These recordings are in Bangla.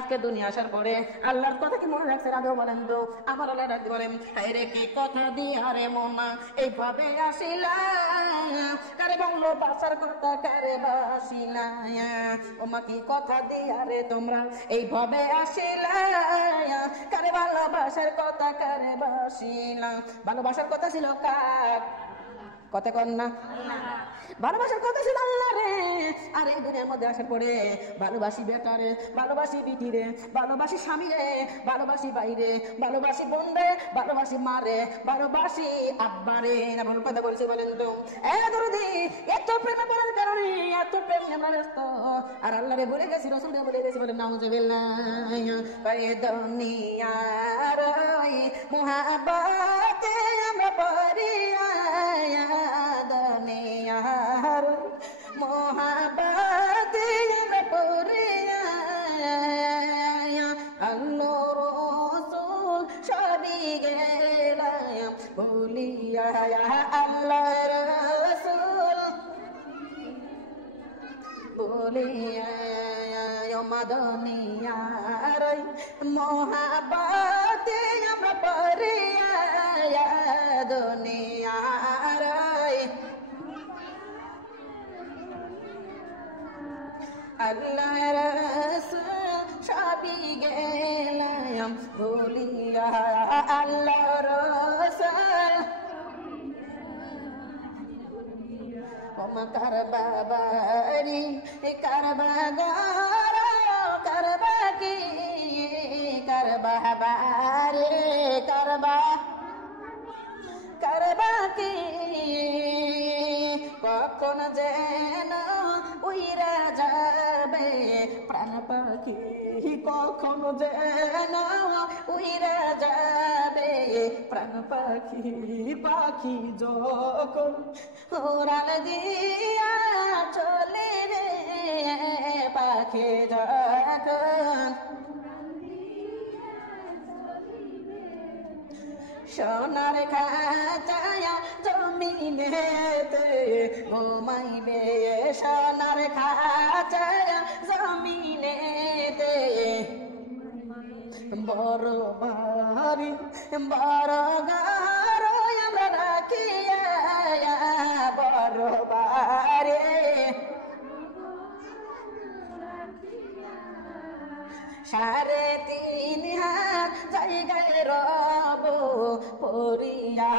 আজকে দুনিয়া আসার পরে আল্লাহর কথা কি মনে রাখছেন? আদৌ বলেন তো। আমার আল্লাহ ডাক বলেন, রে কি কথা দিয়া রে মনা এইভাবে আসিলা, কারে বললো বাসার কথা কারে বাসিলা, ও মা কি কথা দিয়া রে তোমরা এইভাবে আসিলা, কারে ভালোবাসার কথা কারে বাসিলা। ভালোবাসার কথা ছিল কার? কথা কন না, ভালোবাসার কথা ছিল আল্লাহ রে। আর এই দুনিয়ার মধ্যে আসার পরে ভালোবাসি বেটারে, ভালোবাসি বিটিরে, ভালোবাসি স্বামী রে, ভালোবাসি বাইরে, ভালোবাসি বোন রে, ভালোবাসি মারে, ভালোবাসি আব্বারে। না ভুল কথা বলছি বলেন তো? দরদি এত প্রেমে বলার কারণে এত প্রেম আমরা ব্যস্ত, আর আল্লাহ রে বলে গেছি, রসুল রে বলে গেছি, বলে নাউজুবিল্লাহ। দুনিয়ার মুহাব্বতে আমরা পড়িয়া, দুনিয়ার মুহাব্বতে আমরা পড়িয়া, আল্লাহ রাসূল সবই গেলাম ভুলিয়া, আল্লাহ রাসূল বলিয়া, দুনিয়ার মুহাব্বতে আমরা পড়িয়া, দুনিয়ার আল্লাহ রাসূল সবই গেলাম ভুলিয়া, আল্লাহ রাসূল কারবা বাড়ি কারবা গার কারবা কি কারবা বাড়ি কারবা কারবা কি, কখন যেন উইরা যাবে প্রাণ পাখি, কখন যেন উইরা যাবে প্রাণ পাখি, পাখি যখন উড়াল দিয়া চলে রে, পাখি যখন সোনার খাঁচায়া জমিনেতে ঘুমাইবে, সোনার খাঁচায়া জমিনেতে, বড় বাড়ি বড় ঘর আমরা রাখিয়া, বড় বাড়ি 3.5 হাত জায়গায় রব পড়িয়া,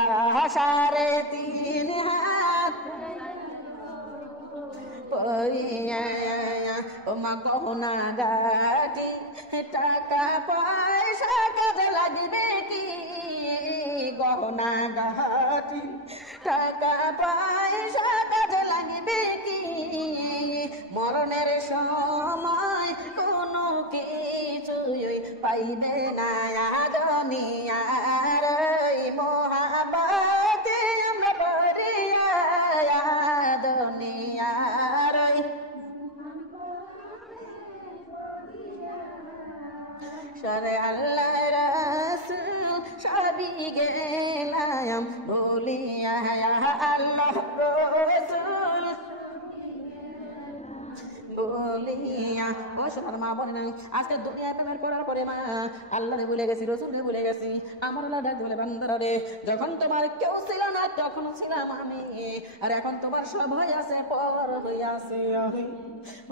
3.5 হাত পড়িয়া, ও মা গহনা গাটি টাকা পয়সা কাজে লাগবে কি, গহনা গাটি টাকা পয়সা কাজে লাগবে কি, মরণের সময় কোনো কিছুই পাইবে না, দুনিয়ার মুহাব্বতে আমরা পড়িয়া, দুনিয়ার সরে আল্লাহ রাসূল সবই গেলাম বলিয়া, আল্লাহ রাসূল বলিয়া। ও সোনার মা বলে নাই, আজকে দুনিয়া প্রেমের করার পরে মা আল্লাহরে ভুলে গেছি, রসুলরে ভুলে গেছি। আমার আল্লাহ ডাক বলে, বান্দারা রে, যখন তোমার কেউ ছিল না তখন ছিলাম আমি, আর এখন তোমার সব হয়ে আছে পর হয়ে আছে আমি।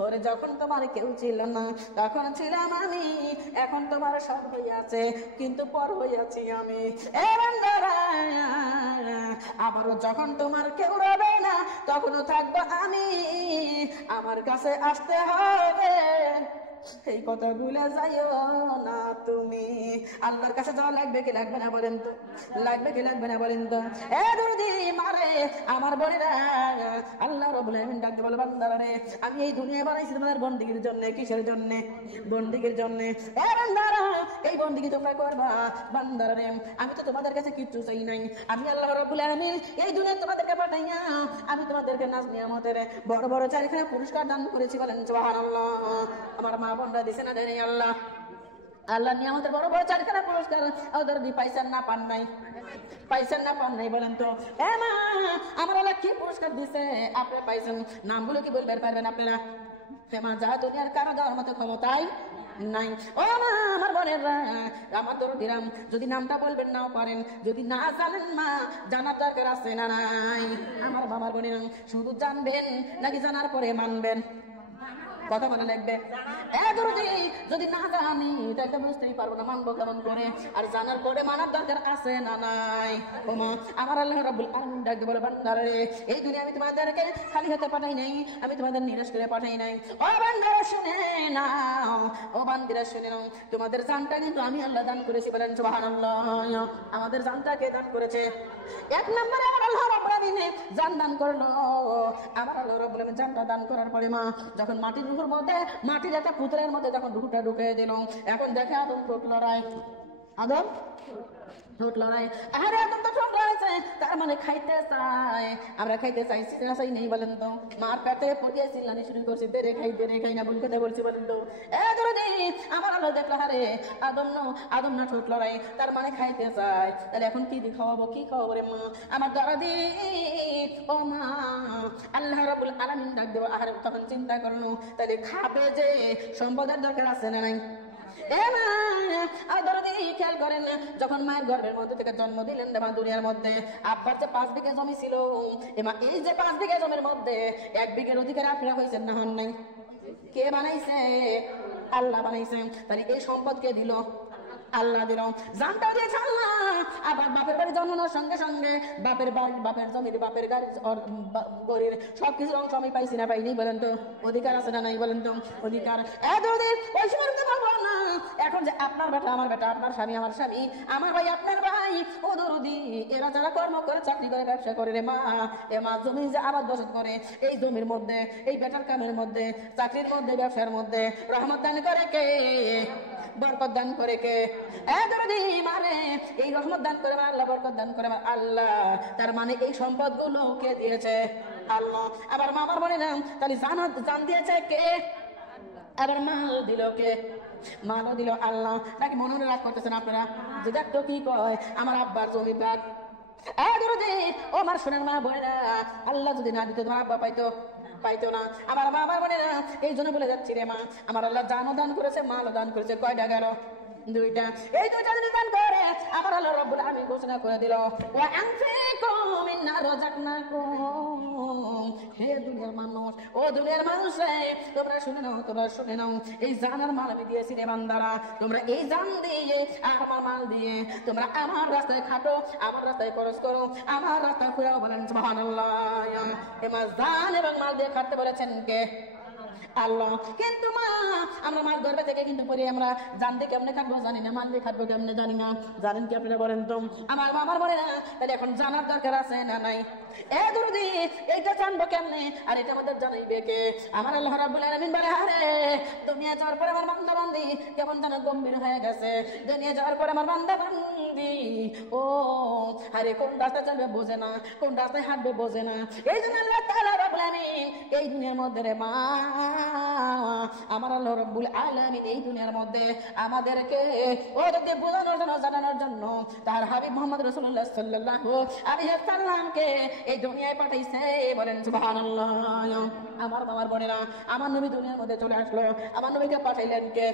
ওরে যখন তোমার কেউ ছিল না তখন ছিলাম আমি, এখন তোমার সব হয়ে আছে কিন্তু পর হয়ে আছি আমি। এ বান্দারা, আবারও যখন তোমার কেউ রবে না তখনও থাকবো আমি, আমার কাছে আসতে হবে, এই কথা ভুলে যাইও না তুমি। আল্লাহর কাছে যাওয়া লাগবে কি লাগবে না বলেন তো? লাগবে কি লাগবে না বলেন তো? এ দরদি মারে আমার বোনেরা, আল্লাহ রাব্বুল আলামিন ডাকতে বলে, বান্দারা রে, আমি এই দুনিয়া বানাইছি তোমাদের বন্দেগীর জন্য। কিসের জন্য? বন্দেগীর জন্য। এ বান্দারা, এই বন্দেগী তোমরা করবা। বান্দারা রে, আমি তো তোমাদের কাছে কিচ্ছু চাই নাই, আমি আল্লাহ রাব্বুল আলামিন এই দুনিয়া তোমাদেরকে পাঠাইয়া আমি তোমাদেরকে নাজ নিয়ামতের বড় বড় 4খানা পুরস্কার দান করেছি। বলেন সুবহানাল্লাহ। আমার মা বোনরা দিছে না দেয়নি? আল্লাহ আল্লাহ নিয়ামতের বড় বড় 4খানা পুরস্কার ওদের দি পাইছেন না পান নাই? পাইছেন না পান নাই বলেন তো? এ মা, আমার আল্লাহ কি পুরস্কার দিছে আপনারা পাইছেন? নামগুলো কি বলতে পারবেন আপনারা? মা, যা দুনিয়ার কারো দেওয়ার মতো ক্ষমতাই নাই। ও মা আমার বোনেরা, আমার দরদিরাম, যদি নামটা বলবেন নাও পারেন, যদি না জানেন মা জানার দরকার আছে না নাই? আমার বাবার বোনেরা, শুধু জানবেন নাকি জানার পরে মানবেন? কথা বলে লাগবে। যদি না জানি তাহলে বুঝতেই পারবো না, মানবো কেমন করে? আর জানার পরে মানার দরকার আছে না নাই? ওমা আমার আল্লাহ রাব্বুল আলামিন ডাকতে বলে, বান্দারে এই দুনিয়া আমি তোমাদেরকে খালি হাতে পাঠাই নাই, আমি তোমাদের নিরাশ করে পাঠাই নাই। ও বান্দারা শুনে নাও, ও বান্দিরা শুনে নাও, তোমাদের জানটা কিন্তু আমি আল্লাহ দান করেছি। বলেন সুবহানাল্লাহ। আমাদের জানটাকে দান করেছে। এক নম্বরে আমার আল্লাহ রাব্বুল আলামিন জান দান করলো। আমার আল্লাহ রাব্বুল আলামিন জানটা দান করার পরে মা যখন মাটির রুহুর মধ্যে, মাটির একটা পুতুলের মধ্যে যখন রুহুটা ঢুকে দিল, এখন দেখে আদম ঠোঁট লড়াই, আদম ঠোঁট লড়াই। আরে আদম তো ঠোঁট লড়াইছে, তার মানে খাইতে চাই। আমরা খাইতে চাইছি না চাই নেই বলেন তো? মার পেটে পড়িয়ে চিল্লানি শুরু করছি, দেরে খাই না, ভুল কথা বলছি বলেন তো? আমার আল্লাহ দেখলো, আরে আদম না ঠোঁট লড়াই, তার মানে খাইতে চাই। তাহলে এখন কি খাওয়াবো, কি খাওয়াবো রে মা? আমার দরাদি ও মা, আল্লাহ রাব্বুল আলামিন ডাক দেব। আর তখন চিন্তা করলো, তাহলে খাবে যে সম্পদের দরকার আছে না নাই? খেয়াল করেন, যখন মায়ের গর্ভের মধ্যে থেকে জন্ম দিলেন মা দুনিয়ার মধ্যে, আব্বার যে 5 বিঘা জমি ছিল, এই যে 5 বিঘা জমির মধ্যে 1 বিঘার অধিকার আপনারা হয়েছেন না হন নাই? কে বানাইছে? আল্লাহ বানাইছে। তাহলে এই সম্পদ কে দিল? আল্লাহ দিল। জানটা দিয়েছে আল্লাহ। আবার বাপের বাড়ি জন্মানোর সঙ্গে সঙ্গে বাপের বাড়ি, বাপের জমির, বাপের গাড়ি, গরির সবকিছুর অংশ আমি পাইছি না পাইনি বলেন তো? অধিকার আছে না নাই বলেন তো? অধিকার। এখন যে আপনার বেটা আমার বেটা, আপনার স্বামী আমার স্বামী, আমার ভাই আপনার ভাই, ও দরদি, এরা যারা কর্ম করে, চাকরি করে, ব্যবসা করে রে মা, এ মা জমি যে আবাদ বসত করে, এই জমির মধ্যে, এই বেটার কামের মধ্যে, চাকরির মধ্যে, ব্যবসার মধ্যে রহমত দান করে কে? বরকত দান করে কে? মানে এই রহমত দান করে আল্লাহ, বরকত দান করে আল্লাহ। তার মানে এই সম্পদ গুলো কে দিয়েছে? আল্লাহ। আবার মামার মনে নাম, তাহলে জান দিয়েছে কে? আবার মাল দিল কে? মালও দিল আল্লাহ। নাকি মনে রাগ করতেছেন আপনারা? যে দেখতো কি কয় আমার আব্বার জমির ভাগ। ও আমার শোনেন মা বোনেরা, আল্লাহ যদি না দিত তোমার আব্বা পাইতো না। আমার মা আমার বোনেরা, এই জন্য বলে যাচ্ছি রে মা, আমার আল্লাহ জানও দান করেছে, মালও দান করেছে। কয়টা গেল? 2টা। এই 2টা যদি দান করে, আমার আল্লাহ রাব্বুল আলামিন ঘোষণা করে দিল, ওয়া আনফিকু মিন্না রাযাকনাকুম। হে দুনিয়ার মানুষ, ও দুনিয়ার মানুষ, তোমরা শুনে নাও, এই জানার মাল আমি দিয়েছি রে বান্দারা। তোমরা এই জান দিয়ে আর আমার মাল দিয়ে তোমরা আমার রাস্তায় খাটো, আমার রাস্তায় খরচ করো, আমার রাস্তায় ঘুরাও। বলেন সুবহানাল্লাহ। এমা জান এবং মাল দিয়ে খাটতে বলেছেন কে? আল্লাহ। কিন্তু মা আমরা মার গর্ভে থেকে কিন্তু পরে আমরা জানতে কেমনে খাটবো জানি না, মানবে খাটবো কেমনে জানি না। জানেন কি আপনারা বলেন তো? আমার বাবার বলে না, তাহলে এখন জানার দরকার আছে না নাই? দরদি এইটা জানবো কেমনে? আর এটা আমাদের জানাইবে কে? আমার আল্লাহ রাব্বুল আলামিন বলে, আরে দুনিয়া যাওয়ার পরে আমার বান্দা বান্দি কেমন যেন গম্ভীর হয়ে গেছে। দুনিয়া যাওয়ার পরে আমার বান্দা বান্দি ও আরে কোন রাস্তায় চলবে বোঝে না, কোন রাস্তায় হাঁটবে বোঝে না। এই জন্য আল্লাহ তাআলা রাব্বুল আলামিন এই দুনিয়ার মধ্যে রে মা, আমার আল্লাহ রাব্বুল আলামিন এই দুনিয়ার মধ্যে আমাদেরকে ওদেরকে বোঝানোর জন্য, জানানোর জন্য তার হাবিব মুহাম্মদ রাসূলুল্লাহ সাল্লাল্লাহু আলাইহি ওয়াসাল্লামকে এই দুনিয়ায় পাঠাইছে। বলেন সুবহানাল্লাহ। আমার বাবার বোনেরা, আমার নবী দুনিয়ার মধ্যে চলে আসলো, আমার নবীকে পাঠাইলেন কে?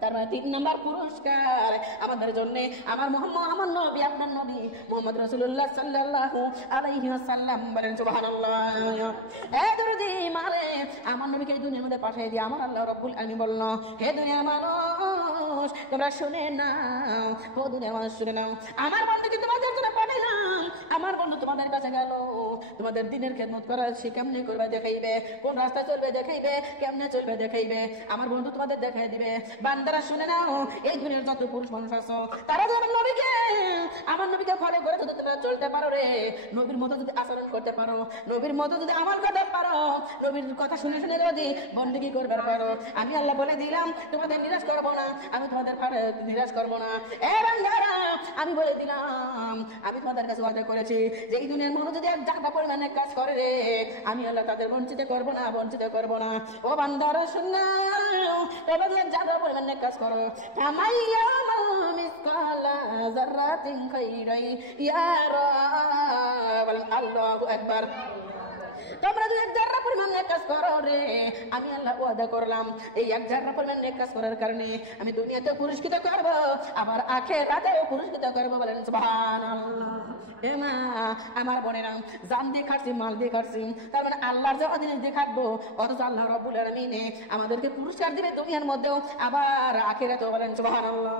তার মানে 3 নাম্বার পুরস্কার আমাদের জন্য আমার নবী, আপনার নবী মুহাম্মদ রাসূলুল্লাহ সাল্লাল্লাহু আলাইহি ওয়াসাল্লাম। বলেন সুবহানাল্লাহ। দরদি মানে আমার নবীকে এই দুনিয়ার মধ্যে পাঠিয়ে দিয়ে আমার আল্লাহ রাব্বুল আলামিন বলল, হে দুনিয়ার মানুষ তোমরা শুনে নাও, ও দুনিয়ার মানুষ শুনে নাও, আমার বন্ধুকে তোমাদের জন্য পাঠাইলাম। আমার বন্ধু তোমাদের কাছে গেল, তোমাদের দিনের খেদমত করা সে কেমনে করবে দেখাইবে, কোন রাস্তা চলবে দেখাইবে, কেমনে চলবে দেখাইবে। আমার বন্ধু তোমাদের দেখাই দিবে। বান্দারা শুনে নাও, এই দুনিয়ার যত পুরুষ মানুষ আছো তারা যদি আমার নবীকে ফলো করে যদি তোমরা চলতে পারো রে, নবীর মতো যদি আচরণ করতে পারো, নবীর মতো যদি আমল করতে পারো, নবীর কথা শুনে শুনে যদি বন্দেগী করতে পারো, আমি আল্লাহ বলে দিলাম তোমাদের নিরাশ করবো না, আমি তোমাদের নিরাশ করবো না। বান্দারা আমি বলে দিলাম, আমি তোমাদের কাছে ওয়াদা করেছি যে এই দুনিয়ার মানুষ যদি এক জায়গা পরিমাণে কাজ করে রে, আমি আল্লাহ তাদের বঞ্চিত করবো না। ও বান্দারা শুনে তবে এক জায়গা পরিমাণে কাজ করো, আল্লাহু আকবার। তোমরা যদি 1 জাররা পরিমাণ নেক কাজ করো রে, আমি আল্লাহ ওয়াদা করলাম এই 1 জাররা পরিমাণ নেক কাজ করার কারণে আমি দুনিয়াতে পুরস্কৃত করব, আবার আখিরাতেও পুরস্কৃত করব। বলেন সুবহানাল্লাহ। এ মা আমার বোনেরা, জান দিয়ে খাটছি, মাল দিয়ে খাটছি, তার মানে আল্লাহর যে জিনিস দিয়ে খাটবো, অথচ আল্লাহ রাব্বুল আলামিন আমাদেরকে পুরস্কার দিবে দুনিয়ার মধ্যেও আবার আখিরাতেও। বলেন সুবহানাল্লাহ।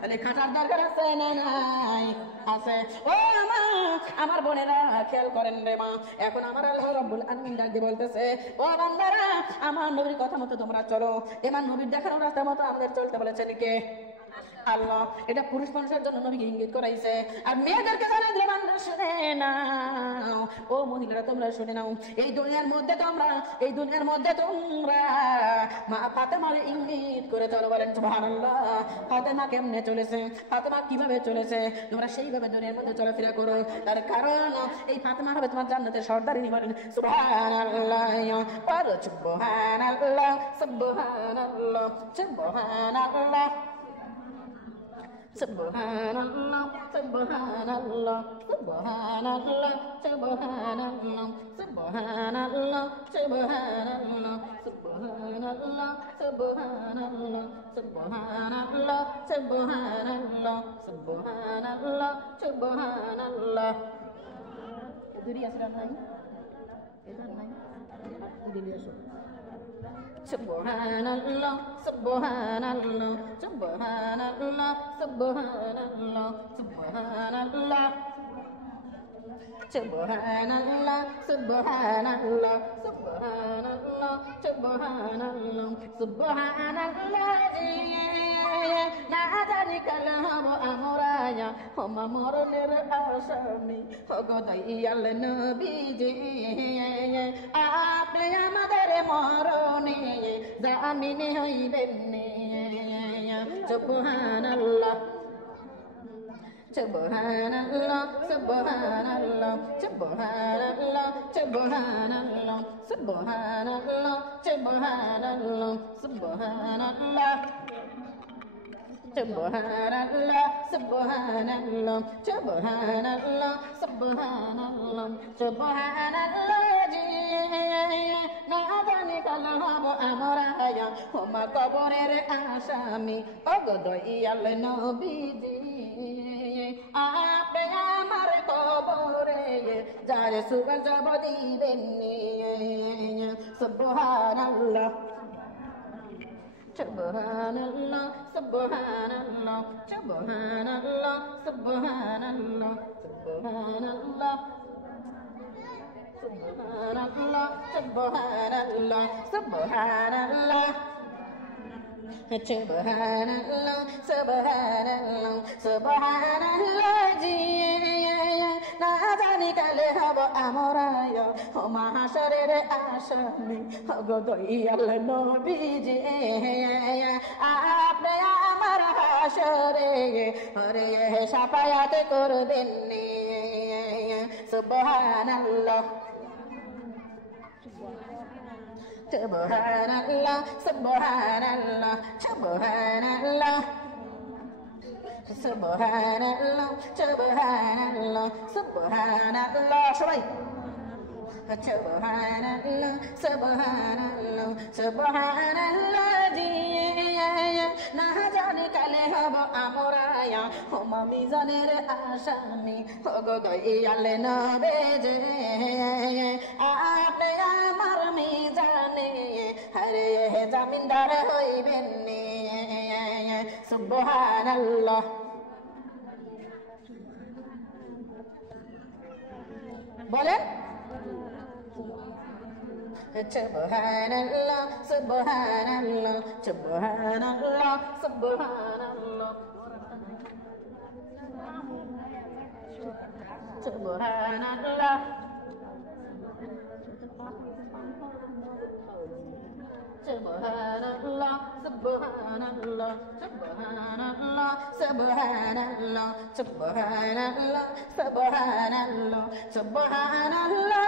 তাহলে খাটার দরকার আছে না নাই? আছে। ও মা আমার বোনেরা খেয়াল করেন রে মা, এখন আমার আল্লাহ রাব্বুল আলামিন ডাক দিয়ে বলতেছে, ও বান্দারা আমার নবীর কথা মতো তোমরা চলো। এবার নবীর দেখানো রাস্তা মতো আমাদের চলতে বলেছেন কে? আল্লাহ। এটা পুরুষ মানুষের জন্য নবীকে ইঙ্গিত করাইছে, আর মেয়েদেরকে জানাই দিলে বান্দা শুনে নাও। ও মহিলারা তোমরা শুনে নাও, এই দুনিয়ার মধ্যে তোমরা মা ফাতেমার ইঙ্গিত করে চলো। বলেন সুবহানাল্লাহ। ফাতেমা কেমনে চলেছে, ফাতেমা কিভাবে চলেছে, তোমরা সেইভাবে দুনিয়ার মধ্যে চলাফেরা করো। তার কারণ এই ফাতেমা হবে তোমার জান্নাতের সর্দারিনী। বলেন সুবহানাল্লাহ। আর সুবহানাল্লাহ, সুবহানাল্লাহ, সুবহানাল্লাহ, Subhanallah, Subhanallah, Subhanallah, Subhanallah, Subhanallah, Subhanallah, Subhanallah, Subhanallah, Subhanallah, Subhanallah, Subhanallah, Subhanallah. Itu dia sedang naik. Itu naik. Itu dia so. Subhanallah, Subhanallah, Subhanallah, Subhanallah, Subhanallah, Subhanallah, Subhanallah, Subhanallah, Subhanallah, Subhanallah. Nadani kalam amraya, homa moronir asami, hogodai al nabiji. Apne amadare moroni, zamini hoibenne. Subhanallah. Subhanallah, Subhanallah, Subhanallah, Subhanallah, Subhanallah, Subhanallah, Subhanallah, Subhanallah, Subhanallah, Subhanallah, Subhanallah, Subhanallah. Nadani kalam amraya, homa koborer asami, ogodoi al nabiji. Ape amar kobore, jare sugal jabadi benni. Subhanallah. Subhanallah, Subhanallah, Subhanallah, Subhanallah, Subhanallah, Subhanallah, Subhanallah, Subhanallah. Subhanallah, Subhanallah, Subhanallah. Nadani kalehab amraya, mahasharer ashami, godoi al nabiji. Apne amar hashare, hare shafayat korbenni. Subhanallah. Subhanallah, Subhanallah, Subhanallah, Subhanallah, Subhanallah, Subhanallah. Shobai. Subhanallah, Subhanallah, Subhanallah. Na jane kale hab amraya, homa mizaner ashami, hogodoi al nabeje. Apne amar mizane, hare zamindar hoibenni. Subhanallah. Bolen? Subhanallah, Subhanallah, Subhanallah, Subhanallah, Subhanallah. Subhanallah, Subhanallah, Subhanallah, Subhanallah, Subhanallah, Subhanallah, Subhanallah.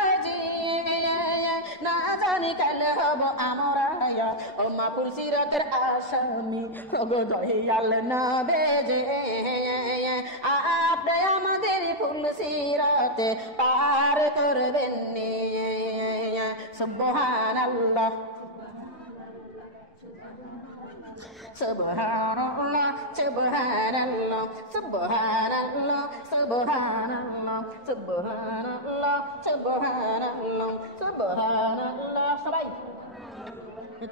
Nadani kalab amraya, oma pulsirater ashami, godoi al nabeje. Apne amader pulsirate par korbenni. সুবহানাল্লাহ Subhanallah, Subhanallah, Subhanallah, Subhanallah, Subhanallah, Subhanallah, Subhanallah, সবাই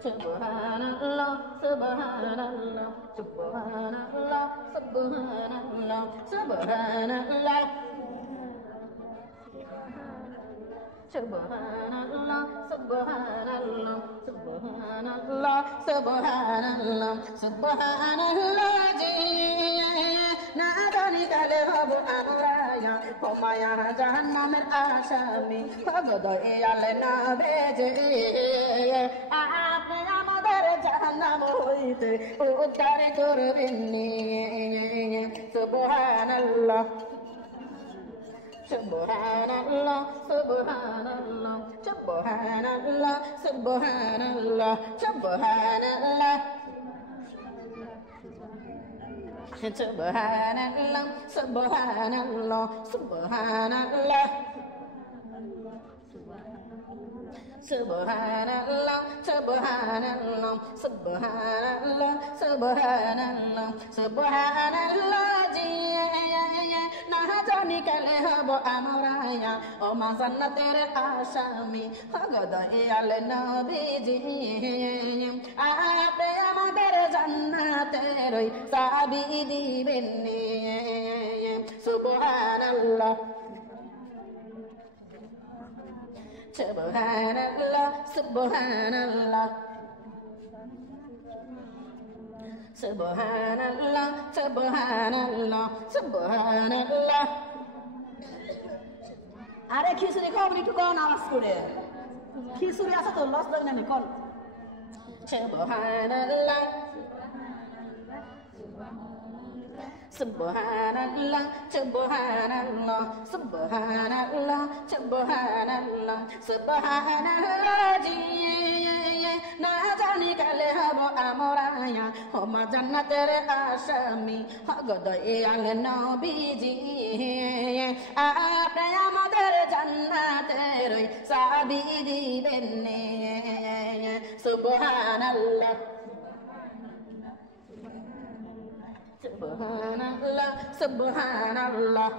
Subhanallah, Subhanallah, Subhanallah, Subhanallah, Subhanallah. Subhanallah, Subhanallah, Subhanallah, Subhanallah, Subhanallah, না জানি কালে হব আমরা কমায়া জাহান্নামের আসামি ভগদয়ে আলে না বেজে আপনি আমাদের জাহান্নাম হইতে উদ্ধার করবেন সুবহানাল্লাহ Subhanallah, Subhanallah, Subhanallah, Subhanallah, Subhanallah. Subhanallah, Subhanallah, Subhanallah. Subhanallah, Subhanallah, Subhanallah, Subhanallah, Subhanallah. না জানি কালে হব আমরা ও মা জান্নাতের আসামি ভগদয়ে আলে নবীজি আপনি আমাদের জান্নাতের চাবি দিবেন সুবহানাল্লাহ সুবহানাল্লাহ সুবহানাল্লাহ Subhanallah, Subhanallah, Subhanallah. আরে খিচুড়ি খাওয়াবি একটু কোন আওয়াজ করে খিচুড়ি আছে তো লস লাগে না কোন Subhanallah Subhanallah, Subhanallah, Subhanallah, Subhanallah, Subhanallah. না জানি কালে হব আমরা ও মা জান্নাতের আসামি ভগদয়ে আলে নবীজি আপনি আমাদের জান্নাতের চাবি দিবেন সুবহানাল্লাহ Subhanallah, Subhanallah,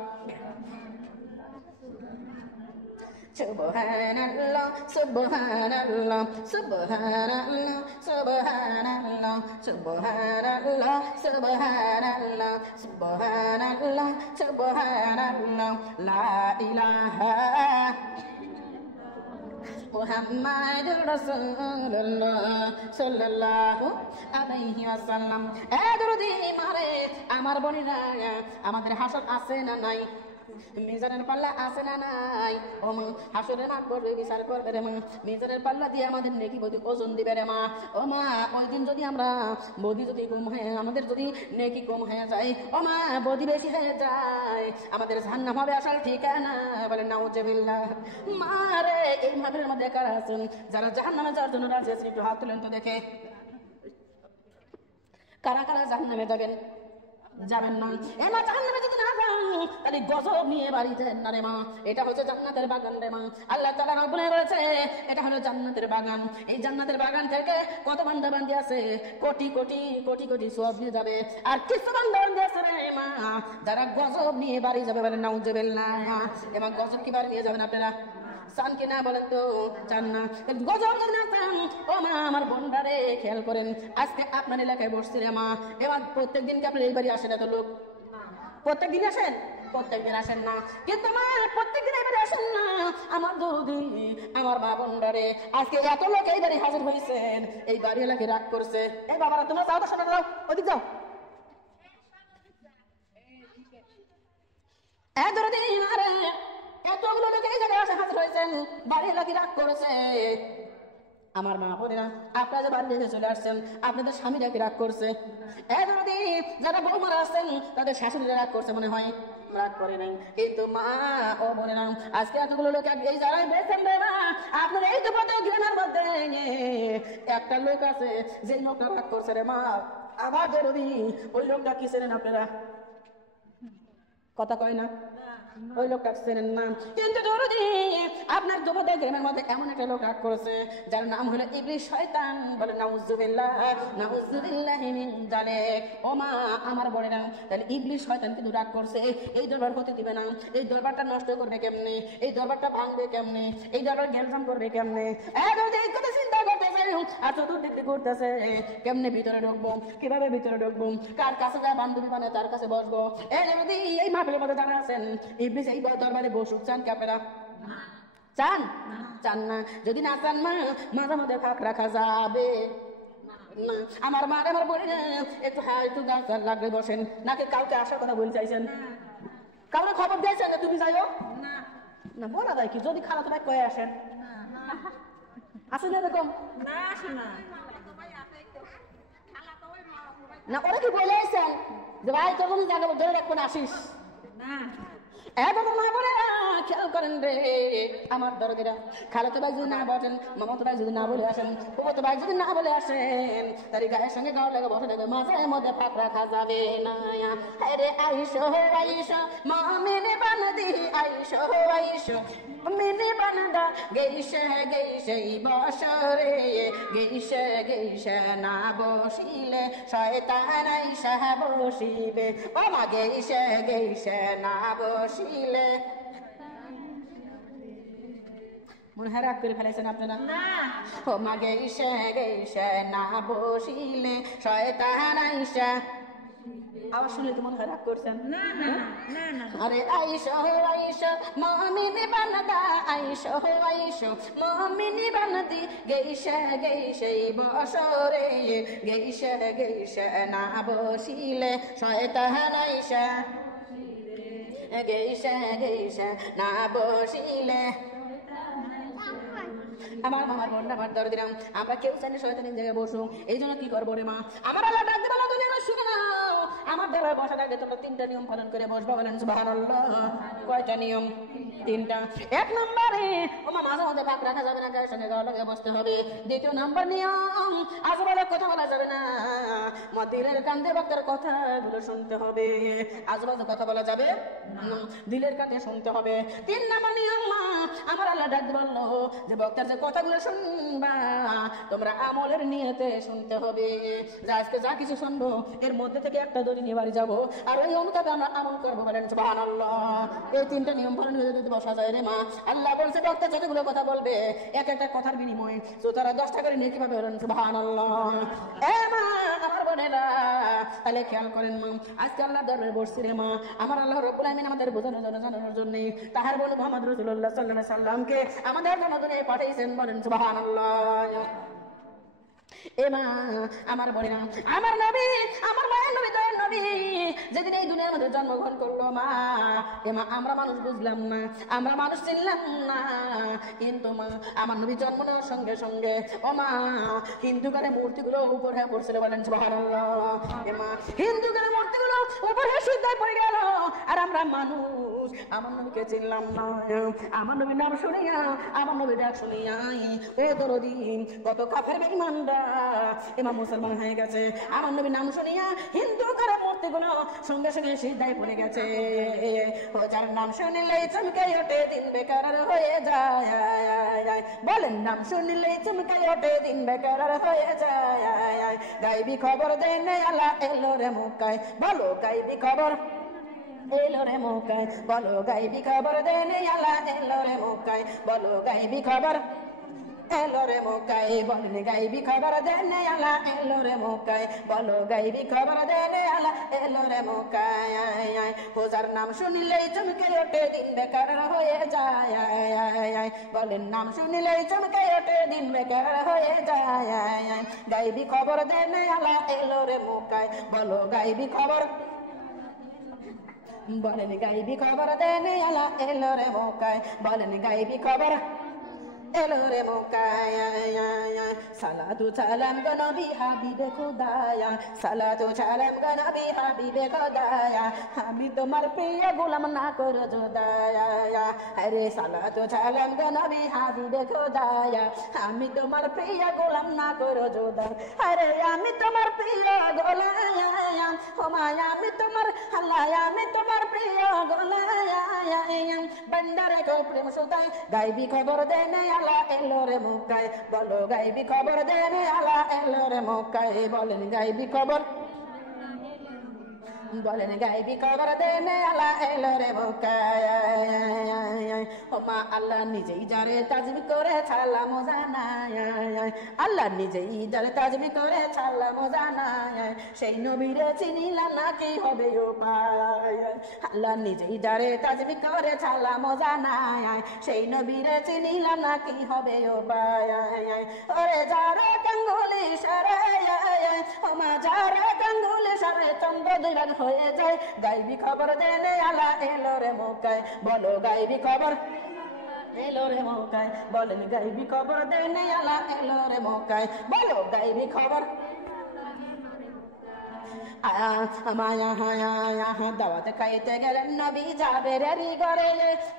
Subhanallah, Subhanallah, Subhanallah, Subhanallah, Subhanallah, Subhanallah, Subhanallah, Subhanallah, La ilaha Muhammadur Rasulullah sallallahu alaihi wasallam এদরদি মারে আমার বোনেরা আমাদের হাসর আছে না নাই মিজানের পাল্লা আছে না নাই ও মা হাসরের মাঠ পড়বে বিচার করবে রে মা মিজানের পাল্লা দিয়ে আমাদের নেকি বদি ওজন দিবে রে মা ও মা ওই দিন যদি আমরা বদি যদি কম হয়ে আমাদের যদি নেকি কম হয়ে যায় ও মা বদি বেশি হয়ে যায় আমাদের জাহান্নাম হবে আসল ঠিকানা বলে নাউজুবিল্লাহ মারে এই মাঠের মধ্যে কারা আছেন যারা জাহান্নামে যাওয়ার জন্য রাজি আছেন একটু হাত তুলেন তো দেখে কারা কারা জাহান্নামে যাবেন যাবেন না এ মা জাহান্নামে যদি না যান তাহলে গজব নিয়ে বাড়িতে না রে মা এটা হচ্ছে জান্নাতের বাগান রে মা আল্লাহ তাআলা বলে বলেছে এটা হলো জান্নাতের বাগান এই জান্নাতের বাগান থেকে কত বান্দা বান্দি আছে কোটি কোটি কোটি কোটি সওয়াব নিয়ে যাবে আর কিছু বান্দা বান্দি আছে রে মা যারা গজব নিয়ে বাড়ি যাবে বলে নাউজুবিল্লাহ এমন গজব কি বাড়ি নিয়ে যাবেন আপনারা চান কি না বলেন তো চান না গজব যদি না চান ও মা আমার বোনটারে খেয়াল করেন আজকে আপনার এলাকায় বসছি রে মা এবার প্রত্যেকদিন কি আপনি এই বাড়ি আসেন এত লোক প্রত্যেকদিন আসেন প্রত্যেকদিন আসেন না কিন্তু মা প্রত্যেকদিন এবারে আসেন না আমার দৌদি আমার মা বোনটারে আজকে এত লোক এই বাড়ি হাজির হয়েছেন এই বাড়ি এলাকায় রাগ করছে এই বাবারা তোমরা যাও তো সামনে যাও ওদিক যাও দৌদি আরে এতগুলো লোক এই জায়গায় আসে হাজির হয়েছেন বাড়ি এলাকায় রাগ করেছে আমার মা বোনেরা আপনারা যে বাড়ি রেখে চলে আসছেন আপনাদের স্বামীরা কি রাগ করছে যদি যারা বৌমারা আসছেন তাদের শাশুড়িরা রাগ করছে মনে হয় রাগ করে নাই কিন্তু মা ও বোনেরা আজকে এতগুলো লোক এই জায়গায় বেছেন রে মা আপনার এই তো পথে ঘৃণার মধ্যে একটা লোক আছে যে লোকটা রাগ করছে রে মা আমার যদি ওই লোকটা কি ছিলেন আপনারা কথা কয় না ওই লোকটা চেনেন না। কিন্তু দরদি আপনার যুবদের গ্রামের মধ্যে এমন একটা লোক রাগ করেছে যার নাম হলো ইবলিস শয়তান। বলে নাউজুবিল্লাহ নাউজুবিল্লাহি মিন যালিক। ও মা আমার বোনেরা, তাহলে ইবলিস শয়তান কিন্তু রাগ করছে, এই দরবার হতে দিবে না। এই দরবারটা নষ্ট করবে কেমনে, এই দরবারটা ভাঙবে কেমনে, এই দরবার গেলজাম করবে কেমনে, এই কথা চিন্তা করতেছে। আর চতুর্দিক দিয়ে ঘুরতেছে কেমনে ভিতরে ঢুকবো, কিভাবে ভিতরে ঢুকবো, কার কাছে যা বান্ধবী বানায় তার কাছে বসবো। এই মাহফিলের মধ্যে জানা আছেন ইবলিস এই দরবারে বসুক, চান কি আপনারা? চান? চান না। যদি না চান মা, মাঝে মধ্যে ফাঁক রাখা যাবে না। আমার মা আমার বলি না একটু একটু গাছ লাগলে বসেন, নাকি কাউকে আসার কথা বলতে চাইছেন? কাউকে খবর দিয়েছেন তুমি যাইও না? বলা যায় কি যদি খারাপ ভাই কয়ে আসেন? আসেন এরকম না? ওরা কি বলে আসেন যে ভাই তোর কোনো জায়গা ধরে রাখবো না, আসিস না? খেয়াল করেন রে আমার দরদিরা, খালাতো ভাই যদি না বসেন, মামাতো ভাই যদি না বলে আসেন, ফুফাতো ভাই যদি না বলে আসেন, তার গায়ের সঙ্গে গাও লাগে বসে থাকবে, মাঝে মধ্যে ফাঁক রাখা যাবে না। আরে আইসো আইসো মুমিনে বান্দি, আইসো আইসো মুমিনে বান্দা, গেইসে গেইসে বসরে, গেইসে গেইসে না বসিলে শয়তান আইসা বসিবে। ও মা গেইসে গেইসে না বসিলে। মনে হয় রাগ করে ফেলেছেন আপনারা? ও মা গেইসে গেইসে না বসিলে শয়তান আইসা। আওয়াজ শুনলে তো মনে হয় রাগ করছেন। আরে আইসো আইসো মুমিনে বান্দা, আইসো আইসো মুমিনে বান্দি, গেইসে গেইসে বসরে, গেইসে গেইসে না বসিলে শয়তান আইসা, গেইসে গেইসে না বসিলে। আমার মামার বোনটা আমার দর দিলাম, আমরা কেউ চাইলে শয়তানের জায়গায় বসুন। এই জন্য কি করবো রে মা, আমার আল্লাহ ডাক দিবা না, দুনিয়া শুনে নাও। আমার দ্বারা বসা ডাক দিয়ে তোমরা 3টা নিয়ম পালন করে বসবা। বলেন সুবহানাল্লাহ। কয়টা নিয়ম? 3টা। 1 নম্বরে ও মা মাঝে মধ্যে ফাঁক রাখা যাবে না, গায়ের সঙ্গে গাও লাগে বসতে হবে। 2 নম্বর নিয়ম, আজেবাজে কথা বলা যাবে না, দিলের কান দিয়ে বক্তার কথাগুলো শুনতে হবে। আজেবাজে কথা বলা যাবে না, দিলের কানে শুনতে হবে। 3 নম্বর নিয়ম মা আমার আল্লাহ ডাক দিয়ে বললো যে বক্তার যে কথাগুলো শুনবা তোমরা আমলের নিয়তে শুনতে হবে। যে আজকে যা কিছু শুনবো এর মধ্যে থেকে একটা দড়ি নিয়ে বাড়ি যাবো, আর ওই অনুতাপে আমরা আমল করবো। বলেন সুবহানাল্লাহ। এই 3টা নিয়ম পালন হয়ে যদি বসা যায় রে মা, আল্লাহ বলছে বক্তা যতগুলো কথা বলবে এক একটা কথার বিনিময়ে তারা 10টা করে নিয়ে কিভাবে? বলেন সুবহানাল্লাহ। এ মা আমার বোনেরা, তাহলে খেয়াল করেন মা, আজকে আল্লাহ দরবারে বসছি রে মা, আমার আল্লাহ রাব্বুল আমিন আমাদের বোঝানোর জন্য, জানানোর জন্য তাহার বন্ধু মুহাম্মদ রাসূলুল্লাহ সাল্লাল্লাহু আলাইহি সাল্লামকে আমাদের জন্য দুনিয়ায় পাঠিয়েছেন। বলেন সুবহানাল্লাহ। এ মা আমার বোনেরা, আমার নবী, আমার মায়ের নবী, দয়ার নবী যেদিন এই দুনিয়ার মধ্যে জন্মগ্রহণ করলো মা, এ মা আমরা মানুষ বুঝলাম না, আমরা মানুষ চিনলাম না, কিন্তু মা আমার নবী জন্ম নেওয়ার সঙ্গে সঙ্গে ও মা হিন্দুকারের মূর্তিগুলো উপর হয়ে পড়ছিল। বলেন সুবহানাল্লাহ। এ মা হিন্দুকারের মূর্তিগুলো উপর হয়ে সিজদায় পড়ে গেল, আর আমরা মানুষ আমার নবীকে চিনলাম না। আমার নবীর নাম শুনিয়া, আমার নবীর ডাক শুনিয়া ও দরদি কত কাফের বেঈমানরা এমা মুসলমান হয়ে গেছে। আমার নবীর নাম শুনিয়া হিন্দু করে মূর্তিগুলো সঙ্গে সঙ্গে সিজদায় পড়ে গেছে। ও যার নাম শুনিলেই চমকে ওঠে দিন বেকার হয়ে যায়। বলেন নাম শুনিলেই চমকে ওঠে দিন বেকার হয়ে যায়। গাইবি খবর দেন আল্লাহ এলো রে মুকায়, বলো গাইবি খবর এলো রে মুকায়, বলো গাইবি খবর দেন আল্লাহ এলো রে মুকায়, বলো গাইবি খবর এলো রে মুকায়, বলেন গাইবি খবর দেন আল্লাহ এলো রে মুকায়, বলো গাইবি খবর দেন আল্লাহ এলো রে মুকায়। খোঁজার নাম শুনিলেই চমকে ওঠে দিন বেকার হয়ে যায়। বলেন নাম শুনিলেই চমকে ওঠে দিন বেকার হয়ে যায়। গাইবি খবর দেন আল্লাহ এলো রে মুকায়, বলো গাইবি খবর, বলেন গাইবি খবর দেন আল্লাহ এলো রে মুকায়, বলেন গাইবি খবর এলো রে মুকায়। সালাতু সালাম গো নবী হাবিবে খুদায়া, সালাতু সালাম গো নবী হাবিবে খুদায়া, আমি তোমার প্রিয় গোলাম না করো জোদায়া। আরে সালাতু সালাম গো নবী হাবিবে খুদায়া, আমি তোমার প্রিয় গোলাম না করো জোদা। আরে আমি তোমার প্রিয় গোলাম, ও মায়া আমি তোমার আল্লাহ, আমি তোমার প্রিয় গোলাম, बंदरे को प्रेम सुताई गायबी खबर देने आला एलो रे मुक्काय बोलो गायबी खबर देने आला एलो रे मुक्काय बोलेन गायबी खबर বলেন গায়বি খবর দেনে আলা এলো রে মুক্কায় ও মা আল্লাহ নিজেই যারে তাজবি করে ছাড়লাম জানায় আল্লাহ নিজেই যারে তাজবি করে ছাড়লাম জানায় সেই নবীরে চিনিলাম না কি হবে উপায় আল্লাহ নিজেই যারে তাজবি করে ছাড়লাম জানায় সেই নবীরে চিনিলাম না কি হবে উপায় ওরে যারা কাঙ্গুলি সারে ও মা যারা কাঙ্গুলি সারে চন্দ্র দুইবার হয়ে যায় গায়বি খবর দেনে আলা এলো রে মুক্কায় বলো গায়বি খবর এলো রে মুক্কায় বলেন গায়বি খবর দেনে আলা এলো রে মুক্কায় বলো গায়বি খবর দাওয়াতে খাইতে গেলেন নবী জাবেরের ঘরে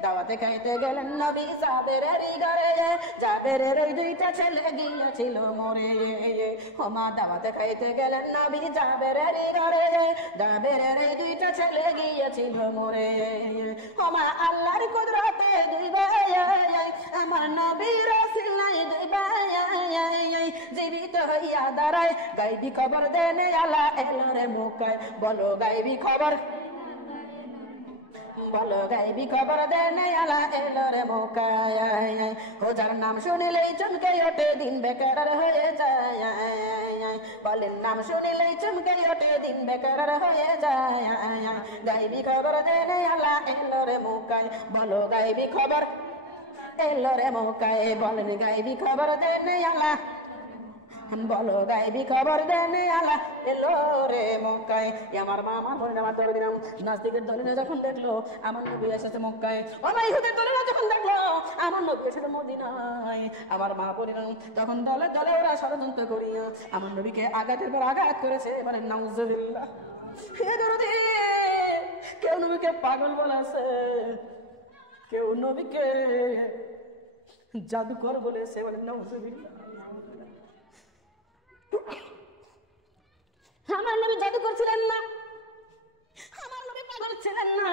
দাওয়াতে খাইতে গেলেন নবী জাবেরের ঘরে জাবেরের ওই দুইটা ছেলে গিয়েছিল মরে ওমা দাওয়াতে খাইতে গেলেন নবী জাবেরের ঘরে জাবেরের ওই দুইটা ছেলে গিয়েছিল মরে ওমা আল্লাহর কুদরতে দুই ভাই আমার নবী রাসূল নাই দুই ভাই জীবিত হইয়া দাঁড়ায় গায়বি খবর দেনে আলা এলো রে মুক্কায় বলো গায়বি খবর বলো গায়বি খবর দেনে আলা এলো রে মুক্কায় হোজার নাম শুনিলেই চমকে ওঠে দিন বেকার হয়ে যায় বলেন নাম শুনিলেই চমকে ওঠে দিন বেকার হয়ে যায় গায়বি খবর দেনে আলা এলো রে মুক্কায় বলো গায়বি খবর এলো রে মুক্কায় বলেন গায়বি খবর দেনে আলা বলো গায়বি খবর দেনে আলা এলো রে মক্কায় আমার মা আমার বলে আমার দলে দিলাম নাস্তিকের দলে যখন দেখলো আমার নবী এসেছে মক্কায় ও মা ইহুদের দলে যখন দেখলো আমার নবী এসেছে মদিনায় আমার মা বলিলাম তখন দলে দলে ওরা ষড়যন্ত্র করিয়া আমার নবীকে আঘাতের পর আঘাত করেছে বলে নাউজুবিল্লাহ হে দরদি কেউ নবীকে পাগল বলেছে কেউ নবীকে জাদুকর বলেছে বলে নাউজুবিল্লাহ আমার নবী জাদু করছিলেন না আমার নবী পাগল ছিলেন না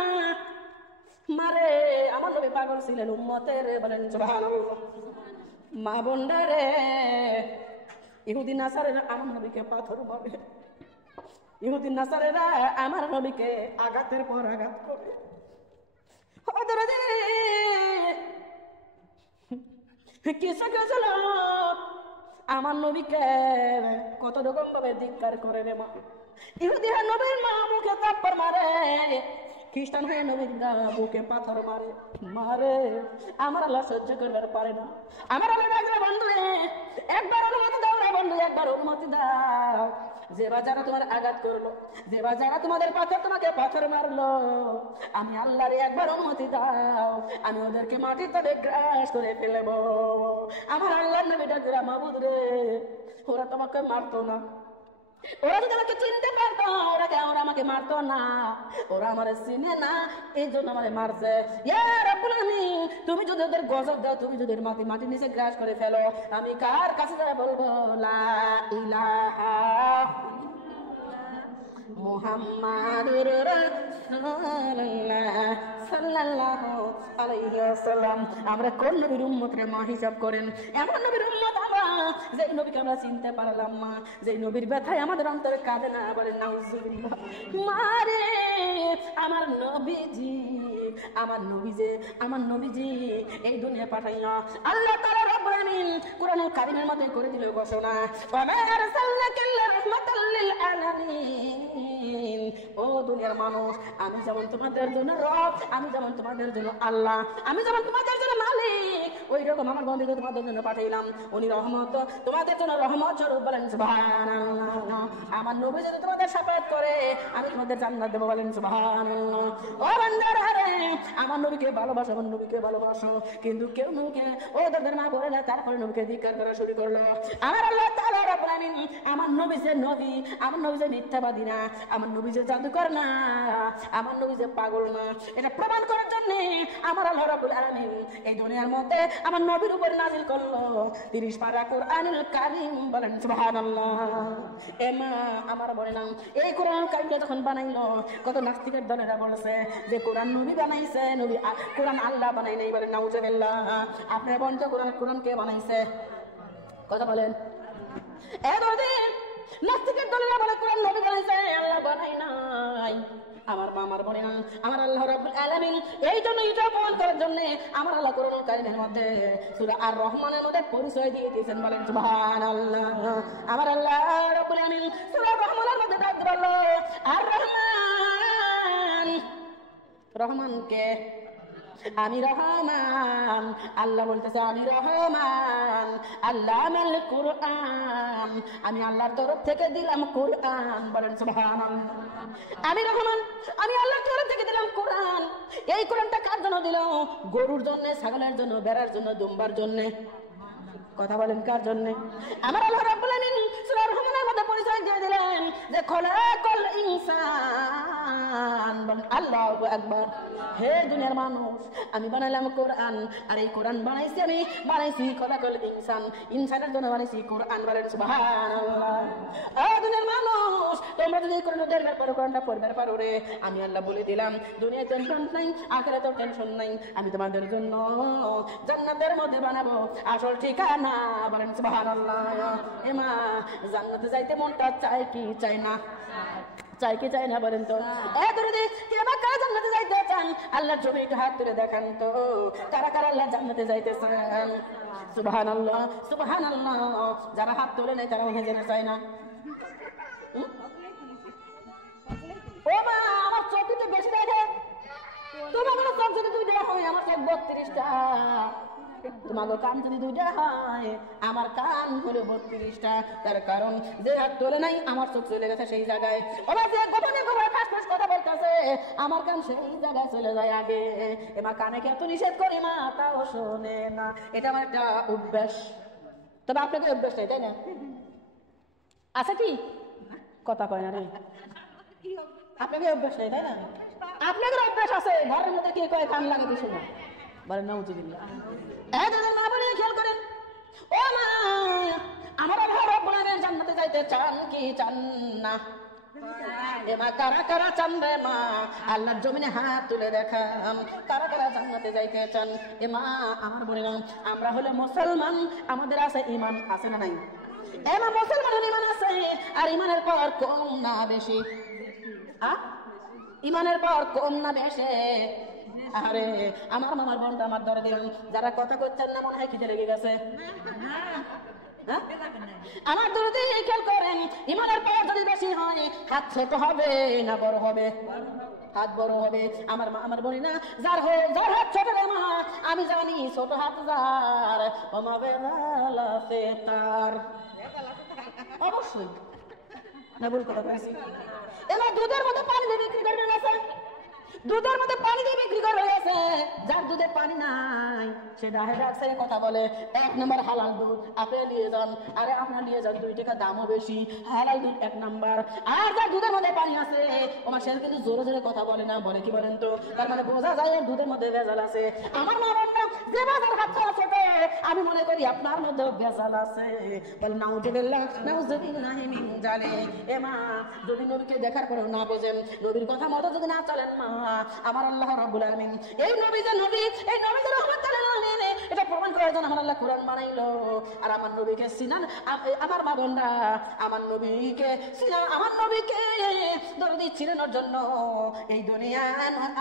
মারে আমার নবী পাগল ছিলেন উম্মতের বলেন সুবহানাল্লাহ মা বোনরে ইহুদি নাসারেরা আমার নবীকে পাথর মারে ইহুদি নাসারেরা আমার নবীকে আঘাতের পর আঘাত করে কিছু কিছু লোক আমার নবীকে কত রকম ভাবে ধিক্কার করে রে মা ইহুদি হয়ে নবীর মা মুখে থাপ্পড় মারে খ্রিস্টান হয়ে নবীর বুকে পাথর মারে মারে আমার আল্লাহ সহ্য করবার পারে না আমার আল্লাহ ডাকলে বন্ধু একবার অনুমতি দাও রে বন্ধু একবার অনুমতি দাও যে বাজারা তোমার আঘাত করলো যে বাজারা তোমাদের পাথর তোমাকে পাথর মারলো আমি আল্লাহর একবার অনুমতি দাও আমি ওদেরকে মাটির তলে গ্রাস করে ফেলবো আমার আল্লাহর নবী ডাকরা মাবুদ রে ওরা তোমাকে মারতো না ওরা যদি আমাকে চিনতে পারতো ওরা আমাকে মারতো না ওরা আমার চিনে না এই জন্য আমাকে মারছে ইয়া রাব্বুল আলামিন তুমি যদি ওদের গজব দাও তুমি যদি মাটির নিচে গ্রাস করে ফেলো আমি কার কাছে যা বলবো লা ইলাহা মুহাম্মাদুর রাসূলুল্লাহ সাল্লাল্লাহু আলাইহি ওয়াসাল্লাম আমরা কোন নবীর উম্মত রে মা হিসাব করেন এমন নবীর উম্মত আমরা যেই নবীকে আমরা চিনতে পারলাম না যেই নবীর ব্যথায় আমাদের অন্তরে কাঁদে না বলেন নাউজুবিল্লাহ মারে আমার নবীজি এই দুনিয়া পাঠাইয়া আল্লাহ তাআলা রব্বুল আমিন কোরআনুল কারীমের মধ্যে করে দিল ঘোষণা ওয়া মা আরসালনাকা ইল্লা রাহমাতাল লিল আলামিন ও দুনিয়ার মানুষ আমি যেমন তোমাদের জন্য রব আমি যেমন তোমাদের জন্য আল্লাহ আমি যেমন তোমাদের জন্য মালিক ওই রকম আমার বন্ধুকে তোমাদের জন্য পাঠাইলাম উনি রহমত তোমাদের জন্য রহমত স্বরূপ বলেন সুবহানাল্লাহ আমার নবী যদি তোমাদের শাফাআত করে আমি তোমাদের জান্নাত দেব বলেন সুবহানাল্লাহ ও বান্দারা রে আমার নবীকে ভালোবাসো আমার নবীকে ভালোবাসো কিন্তু কেউ নবীকে ওদের না বলে না তারপরে নবীকে ধিক্কার করা শুরু করলো আমার আল্লাহ তাআলা রব্বুল আমিন আমার নবী যে মিথ্যাবাদী না আমার নবী যে জাদুকর না আমার নবী যে পাগল না এটা প্রমাণ করার জন্য আমার আল্লাহ রাব্বুল আলামিন এই দুনিয়ার মধ্যে আমার নবীর উপর নাজিল করলো 30 পারা কোরআনুল কারীম, বলেন সুবহানাল্লাহ। এমা আমার বলে না, এই কোরআনুল কারীমটা যখন বানাইলো কত নাস্তিকের দলেরা বলেছে যে কোরআন নবী বানাইছে, নবী কোরআন আল্লাহ বানাই নাই, বলেন নাউজুবিল্লাহ। আপনি বলেন তো কোরআন কে বানাইছে? কথা বলেন। নাস্তিকের দলেরা বলে কোরআন নবী বানাইছে, আল্লাহ বানাই নাই। আমার বলে না, আমার আল্লাহ রাব্বুল আলামিন এই জন্য এটা প্রমাণ করার জন্য আমার আল্লাহ কোরআনুল কারীমের মধ্যে সূরা আর রহমানের মধ্যে পরিচয় দিয়ে দিয়েছেন, বলেন সুবহানাল্লাহ। আমার আল্লাহ রাব্বুল আলামিন সূরা রহমানের মধ্যে ডাক দিল আর রহমান। রহমান কে? আমি রহমান। আল্লাহ বলতেছে আমি রহমান, আল্লাহ আমাল কোরআন, আমি আল্লাহর তরফ থেকে দিলাম কোরআন, বলেন সুবহানাল্লাহ। আমি রহমান, আমি আল্লাহর তরফ থেকে দিলাম কোরআন। এই কোরআনটা কার জন্য দিল? গরুর জন্য, ছাগলের জন্য, ভেড়ার জন্য, দুম্বার জন্য। কথা বলেন কার জন্য? আমার আল্লাহ রাব্বুল আলামিন সূরা রহমানের মধ্যে পরিচয় দিয়ে দিলেন যে খলাকাল ইনসান, আল্লাহু আকবার। হে দুনিয়ার মানুষ, আমি বানাইলাম কোরআন, আর এই কোরআন বানাইছি খলাকাল ইনসান, ইনসানের জন্য বানাইছি কোরআন, বলেন সুবহানাল্লাহ। দুনিয়ার মানুষ, তোমরা যদি কোরআনটা পড়বে পারো রে, আমি আল্লাহ বলে দিলাম দুনিয়ায় টেনশন নাই, আখিরাতেও টেনশন নাই, আমি তোমাদের জন্য জান্নাতের মধ্যে বানাবো আসল ঠিকানা, বলেন সুবহানাল্লাহ। এমা জান্নাতে যাইতে মনটা চায় কি চায় না? চাই কি চাই না বলেন তো? কারা জান্নাতে যাইতে চান? আল্লাহর জমিতে হাত তুলে দেখান তো, কারা কারা আল্লাহ জান্নাতে যাইতে চান? সুবহানাল্লাহ, সুবহানাল্লাহ। যারা হাত তোলে নাই তারা মনে যেতে চায় না। ও মা, আমার চোখ তো বেশি দেখে, তোমার চোখ যদি 2টা হয়, আমার চোখ 32টা। তোমাকে কান যদি 2টা হয়, আমার কান হলো 32টা। তার কারণ যে হাত তোলে নাই, আমার চোখ চলে গেছে সেই জায়গায়। ওরা যে গোপনে গোপনে ফাঁস কথা বলতেছে, আমার কান সেই জায়গায় চলে যায় আগে। এমা কানে কে এত নিষেধ করি মা, তাও শোনে না। এটা আমার একটা অভ্যাস। তবে আপনাকে অভ্যাস নেই, তাই না? আছে কি? কথা কয় না রে, আপনাকে অভ্যাস নেই, তাই না? আপনাদের অভ্যাস আছে, ঘরের মধ্যে কে কয় কান লাগাতে শোনা, বলেন নাউজুবিল্লাহ। না বলে খেয়াল করেন। ও মা, আমার আল্লাহ রাব্বুল আলামিন জান্নাতে যাইতে চান কি চান না? এমা কারা কারা চান রে মা? আল্লাহর জমিনে হাত তুলে দেখান, কারা কারা জান্নাতে যাইতে চান? এমা আমার বললাম, আমরা হলো মুসলমান, আমাদের আছে ঈমান, আছে না নাই? এমা মুসলমানের ঈমান আছে, আর ঈমানের পর কম না বেশি? ঈমানের পর কম না বেশি? আরে আমার মামার বোনটা আমার ধরে দিলাম, যারা কথা করছেন না মনে হয় খিদে লেগে গেছে। আমার দরদে খেয়াল করেন, ঈমানের পর যদি বেশি হয়, হাত ছোট হবে না বড় হবে? হাত বড় হবে। আমার বলি না, যার হাত ছোট রে মা, আমি জানি ছোট হাত যার, তার অবশ্যই না, ভুল কথা বলছি। এবার দুধের মধ্যে পানি দিয়ে বিক্রি করবে গেছে, দুধের মধ্যে পানি দিয়ে বিক্রি করবে গেছে। যার দুধে পানি নাই সে ডাহে ডাকছে কথা বলে 1 নম্বর হালাল দুধ, আপনি নিয়ে যান। আরে আপনার নিয়ে যান, 2 টাকা দামও বেশি, হালাল দুধ 1 নম্বর। আর যার দুধের মধ্যে পানি আছে আমার সে কিন্তু জোরে জোরে কথা বলে না, বলে কি বলেন তো? তার মানে বোঝা যায় দুধের মধ্যে ভেজাল আছে। আমার মা বলল যে বাজার হাত ছোট, আমি মনে করি আপনার মধ্যেও ভেজাল আছে, বলে নাউজুবিল্লাহ, নাউজুবিল্লাহ মিন জালিক। এ মা, যদি নবীকে দেখার পরেও না বোঝেন, নবীর কথা মতো যদি না চলেন মা, আমার আল্লাহ রাব্বুল আলামিন এই নবী যে রহমাতুল আলামিন, এটা প্রমাণ করার জন্য আমার আল্লাহ কোরআন বানাইলো। আর আমার নবীকে চিনান, আমার মা বোনরা, আমার নবীকে চিনান, আমার নবীকে দরদি চিনানোর জন্য এই দুনিয়া,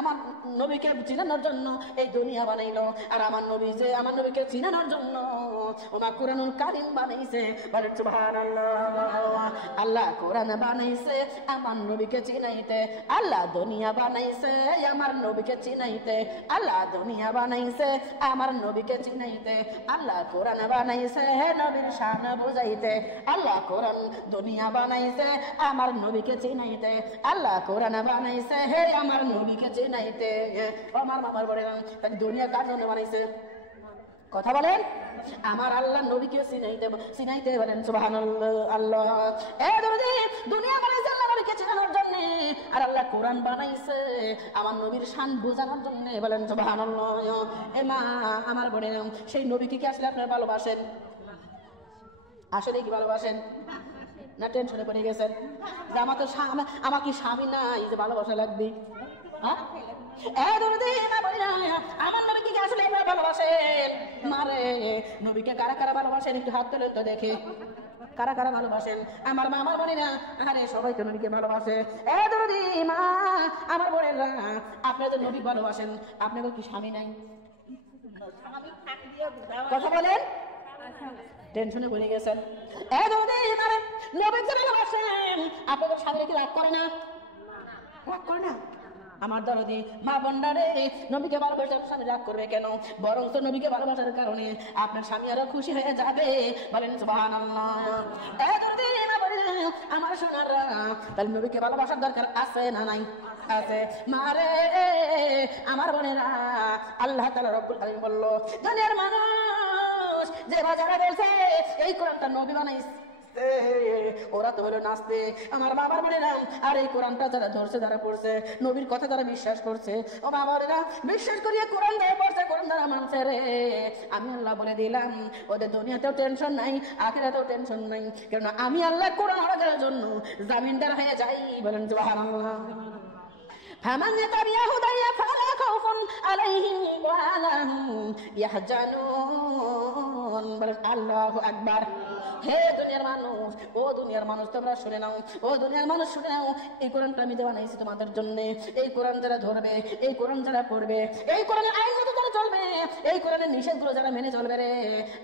আমার নবীকে চিনানোর জন্য এই দুনিয়া বানাইলো। আর আমার নবীকে চিনানোর জন্য ওমা কোরআনুল কারীম বানাইছে, বলেন সুবহানাল্লাহ। আল্লাহ কোরআন বানাইছে আমার নবীকে চিনাইতে, আল্লাহ দুনিয়া বানাইছে আমার নবীকে চিনাইতে, আল্লাহ দুনিয়া বানাইছে আমার নবীকে চিনাইতে, আল্লাহ কোরআন বানাইছে নবীর শান বুঝাইতে, আল্লাহ কোরআন দুনিয়া বানাইছে আমার নবীকে চিনাইতে, আল্লাহ কোরআন বানাইছে হে আমার নবীকে চিনাইতে। আমার মামার বলে দুনিয়া কার জন্য বানাইছে? কথা বলেন। আমার আল্লাহ নবীকে চিনাইতে বলেন সুবহানাল্লাহ। আল্লাহ দুনিয়া বানাইছে আল্লাহ নবীকে চেনানোর জন্য, আর আল্লাহ কোরআন বানাইছে আমার নবীর শান বোঝানোর জন্য, বলেন সুবহানাল্লাহ। এ মা আমার বোনে, সেই নবীকে কি আসলে আপনারা ভালোবাসেন? আসলে কি ভালোবাসেন না টেনশনে পড়ে গেছেন যে আমার কি স্বামী নাই যে ভালোবাসা লাগবে? আমার নবীকে কি আসলে আপনারা ভালোবাসেন? মারে নবীকে কারা কারা ভালোবাসেন একটু হাত তোলেন তো দেখে, কারা কারা ভালোবাসেন? আমার মা আমার বোনেরা, আরে সবাই তো নবীকে ভালোবাসে। মা আমার বোনেরা, আপনি তো নবী ভালোবাসেন, আপনার কি স্বামী নাই? কথা বলেন, টেনশনে পড়ে গেছেন। নবীকে ভালোবাসেন, আপনাদের স্বামীরা কি রাগ করে না? রাগ করে না? আমার দরদি মা বোনরা, নবীকে ভালোবাসার স্বামী রাগ করবে কেন? বরং তো নবীকে ভালোবাসার কারণে আপনার স্বামী আরো খুশি হয়ে যাবে, বলেন সুবহানাল্লাহ। আমার সোনারা, তাহলে নবীকে ভালোবাসার দরকার আছে না নাই? আছে। মারে আমার বোনেরা, আল্লাহ তাআলা রব্বুল আলামিন বলল, দুনিয়ার মানুষ যে যারা বলছে এই কোরআনটা নবী বানাইছে, ওরা তো হলো নাচতে। আমার বাবার বোনেরা, আর এই কোরআনটা যারা ধরছে, যারা পড়ছে, নবীর কথা যারা বিশ্বাস করছে, ও বাবারা বিশ্বাস করিয়ে কোরআন যারা পড়ছে, কোরআন যারা মানছে রে, আমি আল্লাহ বলে দিলাম ওদের দুনিয়াতেও টেনশন নাই, আখিরাতেও টেনশন নাই, কারণ আমি আল্লাহ কোরআন আলাদার জন্য জামিনদার হয়ে যাই, বলেন সুবহানাল্লাহ। فمن يتبع هداي فلا خوف عليهم ولا هم يحزنون, বলেন আল্লাহু আকবার। হে দুনিয়ার মানুষ, ও দুনিয়ার মানুষ তোমরা শুনে নাও, ও দুনিয়ার মানুষ শুনে নাও, এই কোরআনটা আমি বানাইছি তোমাদের জন্য। এই কোরআন যারা ধরবে, এই কোরআন যারা পড়বে, এই কোরআনের আইন মতো যারা চলবে, এই কোরআনের নিষেধগুলো যারা মেনে চলবে রে,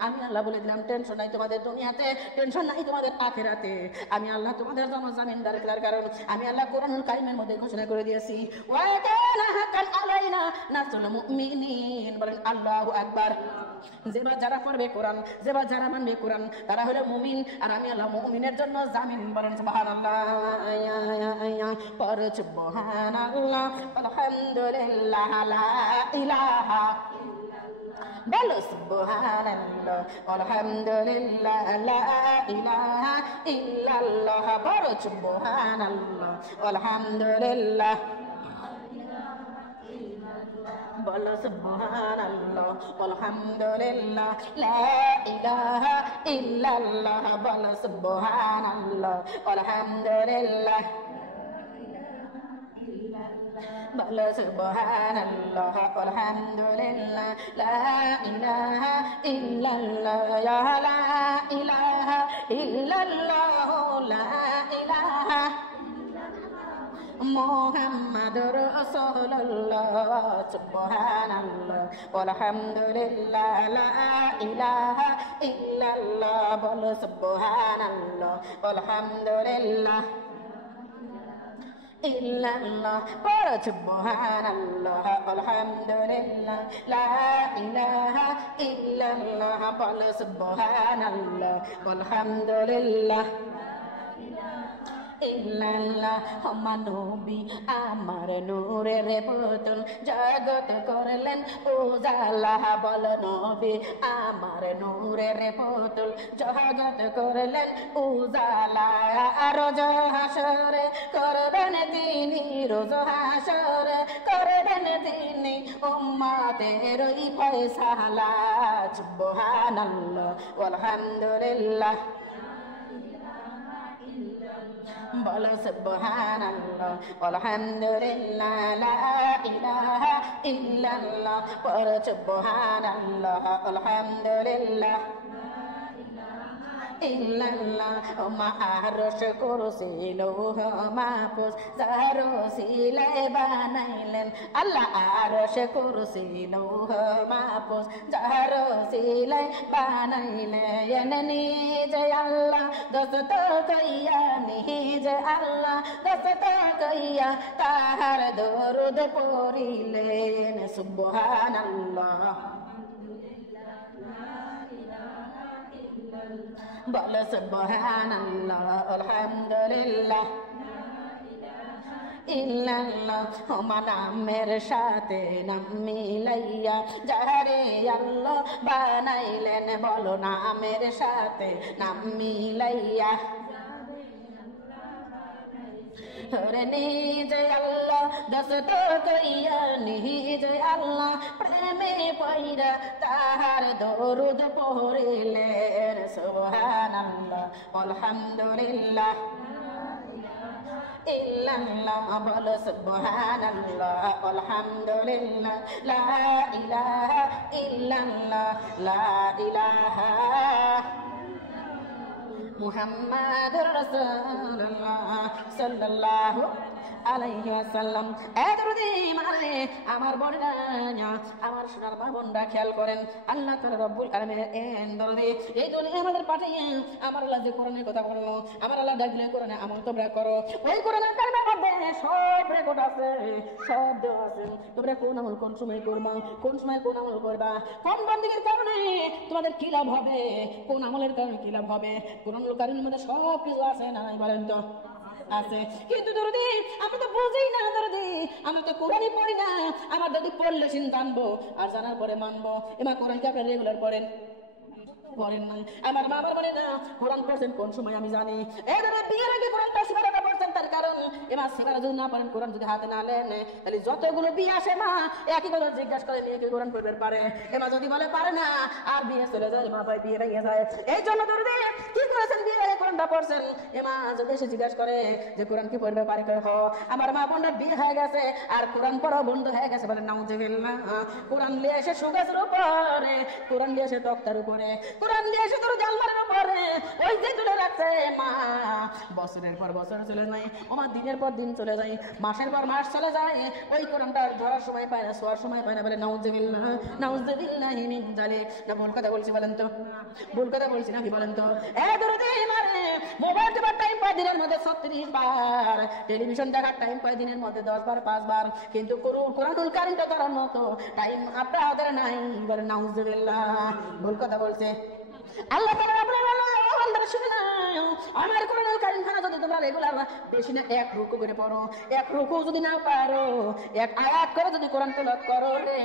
আমি আল্লাহ বলে দিলাম টেনশন নাই তোমাদের দুনিয়াতে, টেনশন নাই তোমাদের আখিরাতে। আমি আল্লাহ তোমাদের জন্য জামিনদার, কারণ আমি আল্লাহ কোরআনুল কারীমের মধ্যে ঘোষণা করে দিয়েছি, ওয়া কানা হাক্কান আলাইনা নাসরুল মুমিনিন, বলেন আল্লাহু আকবার। যেবা যারা পড়বে কোরআন, যেবা যারা মানবে কোরআন, তারা হলো মুমিন, আর আমি আল্লাহ মুমিনের জন্য জামিন, বলেন সুবহানাল্লাহ। পড়ো সুবহানাল্লাহ, আলহামদুলিল্লাহ, লা ইলাহা, বলো সুবহানাল্লাহ, আলহামদুলিল্লাহ, লা ইলাহা ইল্লাল্লাহ, পড়ো সুবহানাল্লাহ, আলহামদুলিল্লাহ, বলো সুবহানাল্লাহ, আলহামদুলিল্লাহ, লা ইলাহা ইল্লাল্লাহ, বলো সুবহানাল্লাহ, আলহামদুলিল্লাহ, বলো সুবহানাল্লাহ, আলহামদুলিল্লাহ, লা ইলাহা ইল্লাল্লাহ, লা ইলাহা ইল্লাল্লাহ, লা ইলাহা মুহাম্মাদুর রাসূলুল্লাহ, সুবহানাল্লাহ, আলহামদুলিল্লাহ, লা ইলাহা ইল্লাল্লাহ, বলো সুবহানাল্লাহ, আলহামদুলিল্লাহ, ইল্লাল্লাহ, বলো সুবহানাল্লাহ, আলহামদুলিল্লাহ, লা ইলাহা ইল্লাল্লাহ, বলো সুবহানাল্লাহ, আলহামদুলিল্লাহ, ইল্লাল্লাহ। নবী আমার নূরের বোতল, জগৎ করলেন উজালা, বল নবী আমার নূরের বোতল, জগৎ করলেন উজালা। রোজ হাসরে করবেন তিনি, রোজ হাসরে করবেন তিনি উম্মতের ফয়সালা, সুবহানাল্লাহ, আলহামদুলিল্লাহ, বলো সুবহানাল্লাহ, আলহামদুলিল্লাহ, লা ইলাহা ইল্লাল্লাহ, বলো সুবহানাল্লাহ, আলহামদুলিল্লাহ, ইল্লাল্লাহ। মা আরশ কুরসি লৌহ মাহফুজ যার ওসিলায় বানাইলেন আল্লাহ, আরশ কুরসি লৌহ মাহফুজ যার ওসিলায় বানাইলেন, নিজে আল্লাহ দস্ত কইয়া, নিজে আল্লাহ দস্ত কইয়া তাহার দরুদ পড়িলেন, সুবহানাল্লাহ, বলো সুবহানাল্লাহ, আলহামদুলিল্লাহ, ইল্লাল্লাহ ওমা নামের সাথে নাম মিলাইয়া যারে আল্লাহ বানাইলেন বলো নামের সাথে নাম মিলাইয়া নিজে আল্লাহ দস্ত কইয়া নিজে আল্লাহ প্রেমে পয়রা তাহার দরুদ পড়িলেন সুবহানাল্লাহ আলহামদুলিল্লাহ ইল্লাল্লাহ বলো সুবহানাল্লাহ আলহামদুলিল্লাহ লা ইলাহা ইল্লাল্লাহ লা ইলাহা মুহাম্মাদুর রাসূলুল্লাহ সাল্লাল্লাহু আলাইহি ওয়াসাল্লাম। আমার বোনেরা আমার সোনার মা বোনরা খেয়াল করেন, আল্লাহ তাআলা রব্বুল আলামিন দরদে এই দুনিয়া আমাদের পাঠিয়ে আমার আল্লাহ যে কোরআনের কথা বললো, আমার আল্লাহ ডাকলে কোরআনে আমল তোমরা করো। ওই কোরআনের কালিমার মধ্যে সব রেকর্ড আছে, সব দেওয়া আছে। তোমরা কোন আমল কোন সময় করবা, কোন সময় কোন আমল করবা, কোন বন্দেগীর কারণে তোমাদের কি লাভ হবে, কোন আমলের কারণে কি লাভ হবে, কোরআনুল কারীমের মধ্যে সব কিছু আছে না নাই বলেন তো? আছে। কিন্তু দরদি আমরা তো বুঝি না, দরদি আমরা তো কোরআনই পড়ি না। আমার যদি পড়লে চিন্তা আনবো আর জানার পরে মানবো। এবার কোরআনকে আপনি রেগুলার পড়েন পড়েন না? আমার মা বাবা বলে না কোরআন পড়ছেন কোন সময় আমি জানি। এই ধরে বিয়ের আগে কোরআনটা সিবারাটা পড়ছেন, তার কারণ এবার সিবারা যদি না পড়েন, কোরআন যদি হাতে না নেন, তাহলে যতগুলো বিয়ে আসে মা একই কথা জিজ্ঞাসা করে মেয়েকে কোরআন পড়তে পারে। এবার যদি বলে পারে না আর বিয়ে চলে যায়, মা ভাই বিয়ে ভেঙে যায়। এই জন্য ধরে কি করেছেন বিয়ের আগে কোরআনটা পড়ছেন। এমা যদি এসে জিজ্ঞাসা করে যে কোরআন কি পড়বে পারে, হ আমার মা বোনরা বিয়ে হয়ে গেছে আর কোরআন পড়া বন্ধ হয়ে গেছে, বলে নাউজুবিল্লাহ। কোরআন নিয়ে এসে সুগাছের উপরে, কোরআন নিয়ে এসে তক্তার উপরে, কোরআন দিয়ে এসে তোর জালমারের উপরে ওই যে তুলে রাখছে মা। বছরের পর বছর চলে যায়, আমার দিনের পর দিন চলে যায়, মাসের পর মাস চলে যায়, ওই কোরআনটা ধরার সময় পায় না, শোয়ার সময় পায় না, বলে নাউজুবিল্লাহ নাউজুবিল্লাহ মিন যালিক। না ভুল কথা বলছি বলেন তো? ভুল কথা বলছি নাকি বলেন তো? মারে মোবাইল টিপার টাইম পায় দিনের মধ্যে 36 বার, টেলিভিশন দেখার টাইম পায় দিনের মধ্যে 10 বার 5 বার, কিন্তু কোরআনুল কারীমটা ধরার মতো টাইম আপনাদের নাই, বলে নাউজুবিল্লাহ। ভুল কথা বলছে। আল্লাহ তাআলা আপনারা বান্দারা শুনে নাও, আমার কোরআনুল কারীম খানা যদি তোমরা রেগুলার বেশি না এক রুকু করে পড়ো, এক রুকু যদি না পারো, এক আয়াত করে যদি কোরআন তেলাওয়াত করো রে,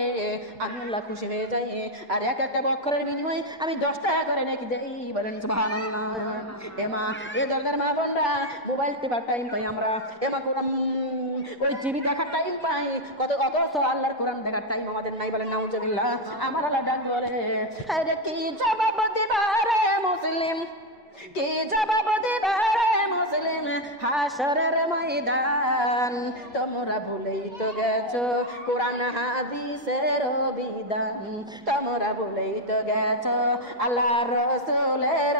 আমি আল্লাহ খুশি হয়ে যাই। আর এক একটা অক্ষরের বিনিময়ে আমি 10 টাকা করে নাকি দেই, বলেন সুবহানাল্লাহ। এমা এই দরদার মা বোনরা মোবাইল টিপার টাইম পাই আমরা, এমা কোরআন ওই টিভি দেখার টাইম পাই, কত আল্লাহর কোরআন দেখার টাইম আমাদের নাই, বলেন নাউজুবিল্লাহ। আমার আল্লাহ ডাক বলে, আরে কি জবাব দিবা রে মুসলিম, কি জবাব দিবা রে মুসলিম, হাশরের ময়দান তোমরা ভুলেই তো গেছো কোরআন হাদিসের বিধান, তোমরা ভুলেই তো গেছো আল্লাহর রাসূলের।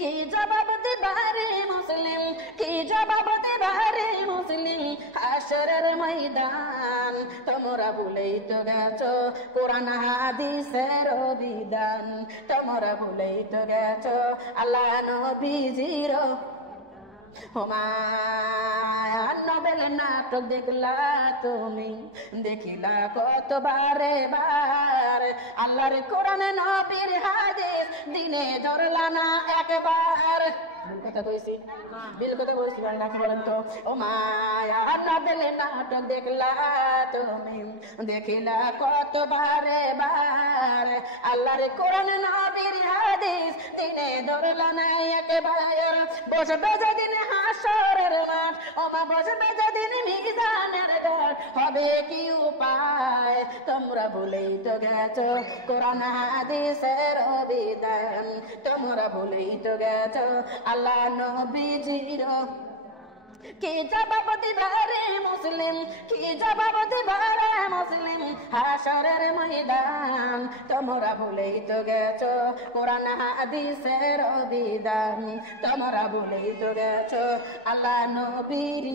কি জবাব দিবা রে মুসলিম, কি জবাব দিবা রে মুসলিম, হাশরের ময়দান তোমরা ভুলেই তো গেছো কোরআন হাদিসের বিধান, তোমরা ভুলেই তো গেছো আল্লাহ নবীজির। নবেল নাটক দেখলা তুমি, দেখিলা কতবারে বার, আল্লাহর কোরআন নবীর হাদিস দিনে ধরলা না একবার। বিল কথা কইছি, বিল কথা কইছি নাকি বলেন তো? ও মায়া নবেল নাটক দেখলা তুমি, দেখিলা কতবারে বার, আল্লাহর কোরআন নবীর হাদিস দিনে ধরলা না একবার। বসবে যেদিন হাশরের মাঠ, ও মা বসবে যেদিন মিজানের ঘাট, হবে কি উপায়, তোমরা ভুলেই তো গেছো কোরআন হাদিসের বিধান, তোমরা ভুলেই তো গেছো আল্লাহ নবীজির। কি জবাব দিবা রে মুসলিম, কি জবাব দিবা রে মুসলিম, হাশরের ময়দান তোমরা ভুলেই তো গেছো কোরআন হাদিসের বিধান, তোমরা ভুলেই তো গেছো আল্লাহ নবীর।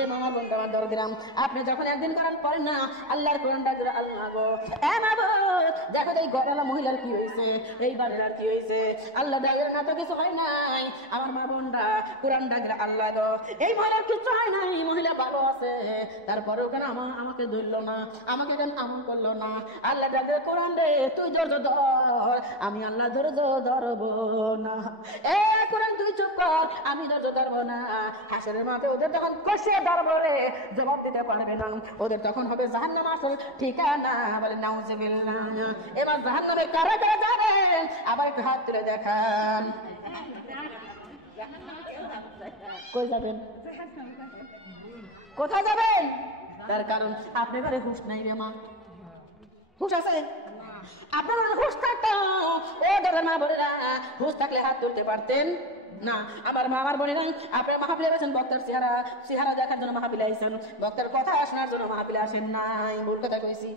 এই মামা বন্ধু আমার দর দিলাম, আপনি যখন একদিন কোরআন পড়েন না, আল্লাহর কোরআনটা আল্লাহ গো এ মাবুদ, দেখো এই গড়ালা মহিলার কি হয়েছে, এই বাড়ির কি হয়েছে, আল্লাহ ডাকের না তো কিছু হয় নাই। আমার মা বোনরা কোরআন ডাকের আল্লাহ গো, এই মহিলার কিছু হয় নাই, মহিলা ভালো আছে, তারপরেও কেন আমাকে ধরলো না, আমাকে কেন আমল করলো না। আল্লাহ ডাকের কোরআন রে তুই ধৈর্য ধর, আমি আল্লাহ ধৈর্য ধরবো না। এ কোরআন তুই চুপ কর, আমি ধৈর্য ধরবো না। হাসরের মাঠে ওদের তখন কষিয়ে ধরবো রে, জবাব দিতে পারবে না। ওদের তখন হবে জাহান্নাম আসল ঠিকানা। বলে নাউজুবিল্লাহ। এবার জাহান্নামে কারা কারা যাবেন আবার একটু হাত তুলে দেখান। কই যাবেন? কোথায় যাবেন? তার কারণ আপনার ঘরে হুঁশ নাই রে মা। হুঁশ আছে? আপনার ঘরে হুঁশ থাকতো ও ধরেন মা বোনেরা, হুঁশ থাকলে হাত তুলতে পারতেন না। আমার মা আমার বোনেরা, আপনার মাহফিলে গেছেন বক্তার চেহারা দেখার জন্য মাহফিলে আইছেন, বক্তার কথা শোনার জন্য মাহফিলে আসেন নাই। ভুল কথা কইছি?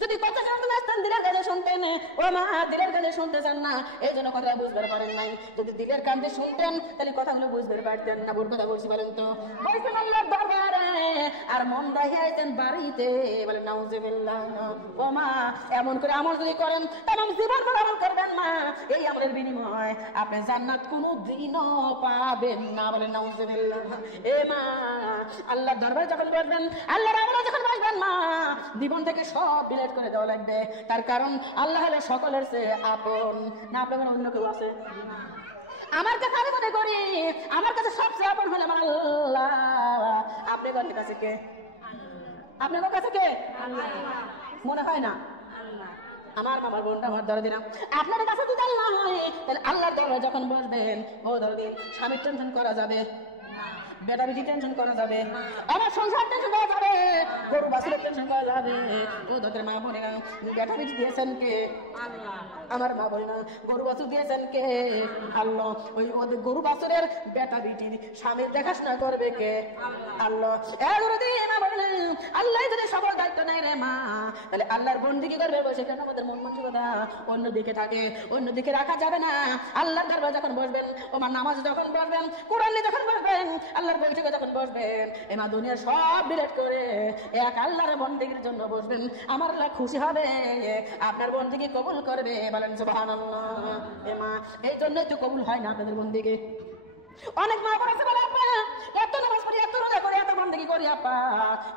যদি কথা শুনতে আসতেন দিলের কানে শুনতেন। ও মা, দিলের কানে শুনতে চান না, এই জন্য কথা বুঝতে পারেন নাই। যদি দিলের কানে শুনতেন তাহলে কথাগুলো বুঝতে পারতেন না। ভুল কথা বলছি বলেন তো? বলছেন আল্লাহর দরবারে আর মন দেখাইছেন বাড়িতে। বলে নাউজুবিল্লাহ। ও মা, এমন করে আমল যদি করেন তামাম জীবন ভর আমল করবেন মা, এই আমলের বিনিময় আপনি জান্নাত কোনোদিনও পাবেন না। বলে নাউজুবিল্লাহ। এ মা, আল্লাহর দরবারে যখন বসবেন, আল্লাহর আমলে যখন বসবেন মা, জীবন থেকে সব ডিলিট করে দেওয়া লাগবে। তার কারণ আল্লাহ হলো সকলের চেয়ে আপন। না আপনার অন্য কেউ আছে? আমার কাছে আমি মনে করি আমার কাছে সবচেয়ে আপন হলো আমার আল্লাহ। আপনার কাছে কে? আপনার কাছে কে? মনে হয় না? আমার মামার বোনটা আমার ধরে দিলাম, আপনার কাছে যদি আল্লাহ হয় তাহলে আল্লাহর দরবারে যখন বসবেন, ও ধরে দিন স্বামীর টেনশন করা যাবে, বেটা বেটি টেনশন করা যাবে, আমার সংসার টেনশন করা যাবে, গরু বাছুরের টেনশন করা যাবে। ও ধরে মা বোনেরা, বেটা বেটি দিয়েছেন কে? আল্লাহ। আমার মা বোনেরা, গরু বাছুর দিয়েছেন কে? আল্লাহ। ওই ওদের গরু বাছুরের বেটা বেটি স্বামীর দেখাশোনা করবে কে? আল্লাহ। আল্লাহ যদি সবার দায়িত্ব নেই রে মা, তাহলে আল্লাহর বন্দেগী করবে বসে কেন? আমাদের মন মানসিকতা অন্যদিকে থাকে, অন্যদিকে রাখা যাবে না। আল্লাহর দরবারে যখন বসবেন, ও মা নামাজ যখন পড়বেন, কোরআন নিয়ে যখন বসবেন, আল্লাহর বৈঠকে যখন বসবেন, এ মা দুনিয়ার সব ডিলিট করে এক আল্লাহর বন্দেগীর জন্য বসবেন। আমার আল্লাহ খুশি হবে, আপনার বন্দেগী কবুল করবে। বলেন সুবহানাল্লাহ। এ মা, এই জন্যই তো কবুল হয় না আপনাদের বন্দেগী। অনেক মা বোন আছে বলে আপা এত নামাজ পড়ি, এত রোজা করি, এত বন্দেগী করি আপা,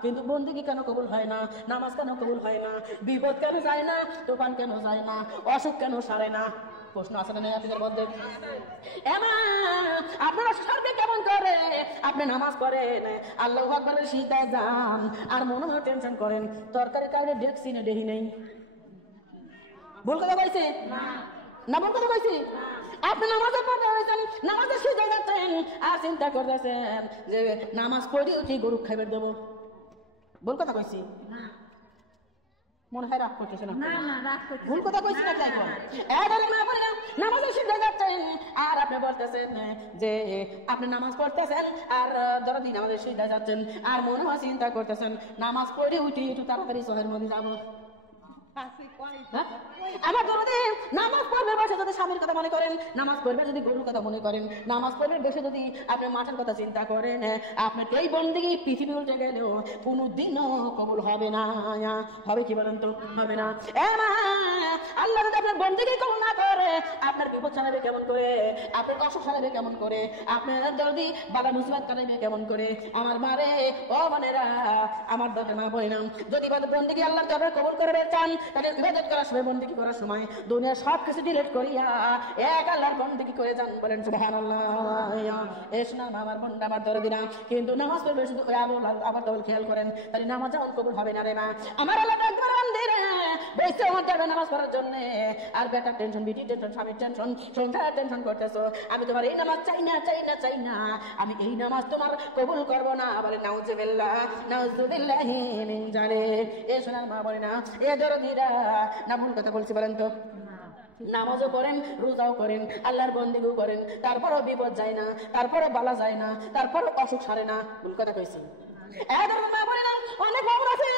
কিন্তু বন্দেগী কেন কবুল হয় না? নামাজ কেন কবুল হয় না? বিপদ কেন যায় না? দোকান কেন যায় না? অসুখ কেন সারে না? প্রশ্ন আছে না আপনাদের মধ্যে? আপনারা সারবে কেমন করে? আপনি নামাজ পড়েন, আল্লাহু আকবারের সিজদায় যান, আর মনে মনে টেনশন করেন তরকারি কাউরে দেখছি না দেখি নেই। ভুল কথা কইছি না? ভুল কথা কইছি? আপনি নামাজে পড়তে হয়েছেন, নামাজে সিজদায় যাচ্ছেন, আর চিন্তা করতেছেন যে নামাজ পড়ে উঠি গরু খাইবার দেবো। ভুল কথা কইছি? মনে হয় রাগ করতেছে না? ভুল কথা কইছি না? নামাজে সিজদায় যাচ্ছেন আর আপনি বলতেছেন যে আপনি নামাজ পড়তেছেন, আর ধরো দিন নামাজে সিজদায় যাচ্ছেন, আর মনে হয় চিন্তা করতেছেন নামাজ পড়ে উঠি একটু তাড়াতাড়ি চলের মধ্যে যাবো। আমার দরদে নামাজ পড়বে বসে যদি স্বামীর কথা মনে করেন, নামাজ পড়বে যদি গরুর কথা মনে করেন, নামাজ পড়বে বসে যদি আপনি মাঠের কথা চিন্তা করেন, আপনার এই বন্দেগী পৃথিবী উল্টে গেলেও কোনোদিনও কবুল হবে না। হবে কি বলেন তো? হবে না। আল্লাহ যদি আপনার বন্দেগী কবুল না করে, আপনার বিপদ চালাবে কেমন করে? আপনার অসুখ চালাবে কেমন করে? আপনার যদি বাধা মুসিবত কাটাবে কেমন করে? আমার মারে ও বোনেরা, আমার দাদা মা বোনেরা, যদি বন্দেগী আল্লাহ দরবারে কবুল করবে চান, তাহলে ইবাদত করার সময়, বন্দেগী করার সময় দুনিয়ার সব কিছু ডিলিট করিয়া এক আল্লাহর বন্দেগী করে যান। বলেন সুবহানাল্লাহ। এসনা আমার বোন আমার ধরে দিলাম, কিন্তু নামাজ পড়বে শুধু আবার দল খেয়াল করেন, তাহলে নামাজ যেমন কবুল হবে না রে মা। আমার আল্লাহ একবার বান্দিরে বসে হতে হবে নামাজ পড়ার জন্য, আর বেটার টেনশন, বিটি টেনশন, স্বামীর টেনশন, সংসার টেনশন করতেছো। আমি তোমার এই নামাজ চাই না, চাই না, চাই না, আমি এই নামাজ তোমার কবুল করবো না। বলে নাউজুবিল্লাহ, নাউজুবিল্লাহি মিন যালিক। এ সোনার মা বলে না, এ দরদিরা, না ভুল কথা বলছি বলেন তো? নামাজও করেন, রোজাও করেন, আল্লাহর বন্দেগীও করেন, তারপরও বিপদ যায় না, তারপরও বালা যায় না, তারপরও অসুখ সারে না। ভুল কথা কইছি? অনেক খবর আছে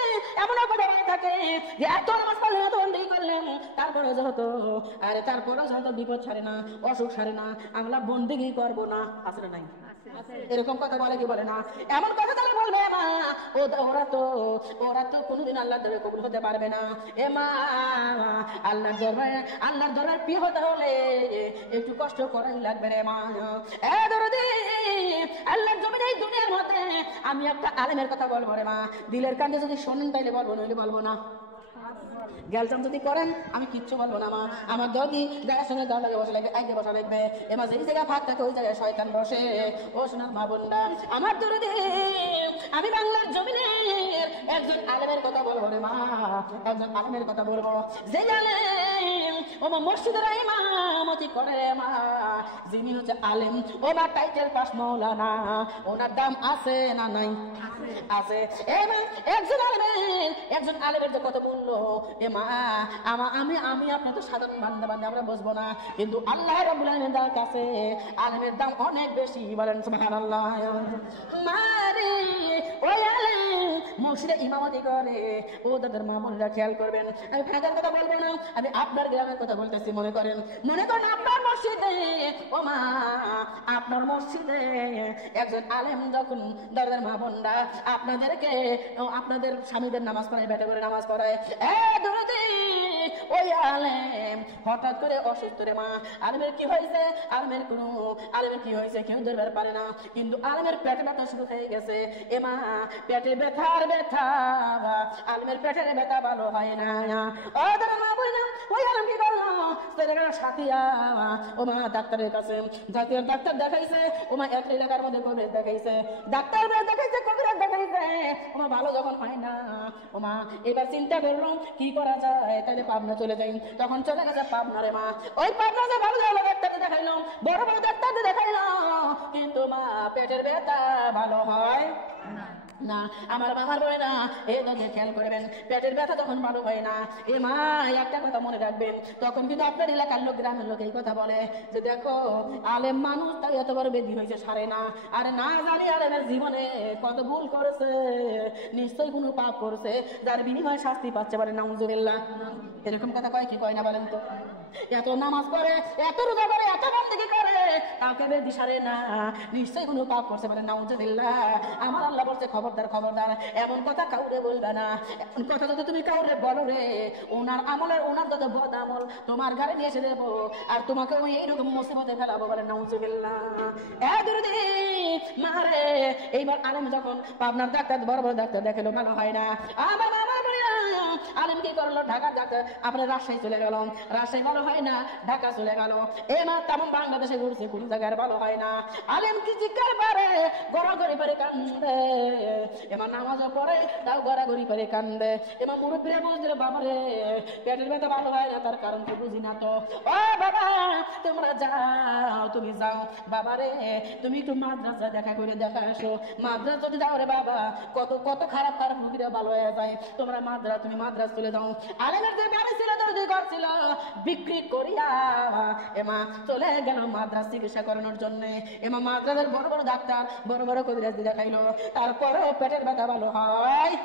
এমন কথা বলে থাকে যে এত নামাজ পড়লেন, এত বন্দেগী করলেন, তারপরে যত আরে তারপরেও যত বিপদ সারে না, অসুখ সারে না, আমরা বন্দেগী করবো না। আসলে নাই এরকম কথা বলে কি বলে না? এমন কথা তাহলে বলবে মা, ওরা তো কোনোদিন আল্লাহর দরবারে কবুল হতে পারবে না। এ মা, আল্লাহর দরবারে প্রিয় হতে হলে একটু কষ্ট করাই লাগবে রে মা। এ দরদি, আল্লাহর জমিনে এই দুনিয়ার মধ্যে আমি একটা আলেমের কথা বলবো রে মা, দিলের কান্দে যদি শোনেন তাইলে বলবো, নইলে বলবো না। গেলচাম যদি করেন আমি কিচ্ছু বলবো না মা। আমার যদি গায়ের সঙ্গে গাল লাগে বসে লাগবে, আগে বসা লাগবে। এমা যেই জায়গায় ফাঁক থাকে ওই জায়গায় শয়তান বসে। ও সোনার মা বোনরা আমার দরদে, আমি বাংলার জমিনের একজন আলেমের কথা বলবো রে মা, একজন আলেমের কথা বলবো। যে আলেম ও মা মসজিদের ইমামতি করে রে মা, যিনি হচ্ছে আলেম, ও মা টাইটেল পাস মৌলানা, ওনার দাম আছে না নাই? আছে। একজন আলেমের যে কত মূল্য এ মা, আমি আপনার তো সাধারণ বান্দা আমরা বুঝবো না, কিন্তু আল্লাহ রাব্বুল আলামিনের কাছে আলেমের দাম অনেক বেশি। বলেন সুবহানাল্লাহ। মারে ওই আলেম মসজিদে ইমামতি করে, ও দাদার মা বোনেরা খেয়াল করবেন, আমি ফাঁকার কথা বলবো না, আমি আপনার গ্রামের কথা বলতেছি। মনে করেন আপনার মসজিদে, ও মা আপনার মসজিদে একজন আলেম যখন দাদার মা বোনরা আপনাদেরকে আপনাদের স্বামীদের নামাজ পড়ায়, বেটা করে নামাজ পড়ায়, ওই আলেম হঠাৎ করে অসুস্থ রে মা। আলেমের কি হয়েছে, আলেমের কি হয়েছে কেউ ধরবার পারে না, কিন্তু আলেমের পেটে ব্যথা শুরু হয়ে গেছে। এ মা পেটে ব্যথা, আলেমের পেটের ব্যথা ভালো হয় না। ও দাদা মা বই না, ওই আলেম কি করলো, সাথিয়া ও মা ডাক্তারের কাছে, ডাক্তার দেখাইছে, ও মা এক এলাকার মধ্যে কবিরাজ দেখাইছে, ডাক্তার দেখাইছে, কবিরাজ দেখাইছে, ও মা ভালো যখন হয় না, ও মা এবার চিন্তা করলাম কি করা যায়, তাহলে পাবনা চলে যাই। তখন চলে গেছে পাবনা রে মা। ওই পাবনা যে ভালো ডাক্তারকে দেখাইলো, বড় বড় ডাক্তারকে দেখাইলো, কিন্তু মা পেটের ব্যথা ভালো হয় না। আমার মামার বলে না, এই দিকে খেয়াল করবেন, পেটের ব্যথা যখন ভালো হয় না, এ মা একটা কথা মনে রাখবেন, তখন কিন্তু আপনার এলাকার লোক, গ্রামের লোক এই কথা বলে যে দেখো আলেম মানুষ, তাই এত বড় বেদি হয়েছে সারে না। আরে না জানি আলেমের জীবনে কত ভুল করেছে, নিশ্চয়ই কোনো পাপ করেছে, যার বিনিময়ে শাস্তি পাচ্ছে। বলে নাউজুবিল্লাহ। এরকম কথা কয় কি কয় না বলেন তো? এত নামাজ পড়ে, এত রোজা করে, এত বন্দেগী করে, তাকে বেদি সারে না, নিশ্চয়ই কোনো পাপ করছে। বলে নাউজুবিল্লাহ। আমার আল্লাহ বলছে খবরদার, এমন কথা কাউরে বলবে না। এমন কথা যদি তুমি কাউরে বলো রে, ওনার যত বদ আমল তোমার ঘরে নিয়ে এসে দেবো, আর তোমাকে আমি এইরকম মুসিবতে ফেলাবো। বলে নাউজুবিল্লাহ। মারে এইবার আলেম যখন পাবনার ডাক্তার, বড় বড় ডাক্তার দেখালো, ভালো হয় না। আলেম কি করলো, ঢাকার ডাক্তার আপনার রাজশাহী চলে গেল, রাজশাহী ভালো হয় না, ঢাকা চলে গেল। এবার তেমন বাংলাদেশে ঘুরছে, কোন জায়গায় ভালো হয় না। আলেম কি জিজ্ঞার পারে, গড়াগড়ি পারে কান্দে, এবার নামাজও পড়ে তাও গড়াগড়ি করে কান্দে। এবার মুরব্বীরা বুঝলে বাবা রে পেটের ব্যথা ভালো হয় না, তার কারণ তো বুঝি না তো। ও বাবা তোমরা যাও, তুমি যাও বাবা রে, তুমি একটু মাদ্রাসা দেখা করে দেখা আসো। মাদ্রাসা যদি যাও রে বাবা, কত কত খারাপ খারাপ রোগীরা ভালো হয়ে যায়। তুমি মাদ্রাস চলে যাও। আলেমের যে বাড়ি ছিল, ঘর ছিল, বিক্রি করিয়া এমা চলে গেল মাদ্রাস চিকিৎসা করানোর জন্য। এমা মাদ্রাসের বড় বড় ডাক্তার, বড় বড় কবিরাজ দেখাইলো, তারপরেও পেটের ব্যথা ভালো হয়।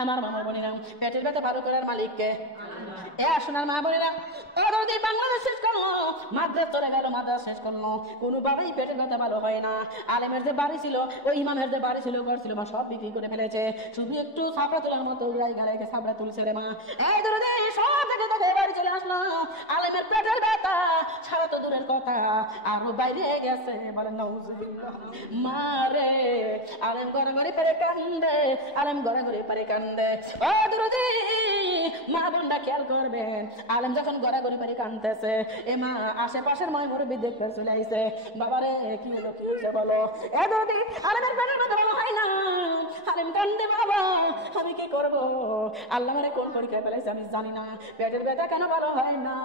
আমার মামা বোনেরা, পেটের ব্যথা ভালো করার মালিককে। এ সোনার মা বোনেরা, বাংলাদেশ শেষ করলো, মাদ্রাস চলে গেল, মাদ্রাস শেষ করলো, কোনোভাবেই পেটের ব্যথা ভালো হয় না। আলেমের যে বাড়ি ছিল, ওই ইমামের যে বাড়ি ছিল, ঘর ছিল, মা সব বিক্রি করে ফেলেছে, শুধু একটু ছাপড়া তোলার মতো জায়গা রেখে ছাপড়া তুলছে রে মা। এই ধরে সব থেকে বাড়ি চলে আসলো। আলেমের পেটের ব্যথা সারা তো দূরের কথা, আরো বাইরে গেছে। বলেন নাউজুবিল্লাহ। মারে আলেম গড়াগড়ি পেরে কান্দে, আলেম গড়াগড়ি পেরে কান্দে। ও দুরুদি মা বোনরা খেয়াল করবেন, আলেম যখন গড়াগড়ি পেরে কান্দতেছে, এ মা আশেপাশের ময় মুরব্বি দেখতে চলে আইছে, বাবারে কি হলো, কি হয়েছে বলো। এ দুরুদি আলেমের পেটের ব্যথা ভালো হয় না, আলেম কান্দে, বাবা আমি কি করব, আল্লাহ মানে কোন পরীক্ষায় ফেলাইছে আমি জানি না, পেটের ব্যথা কেন ভালো হয় না,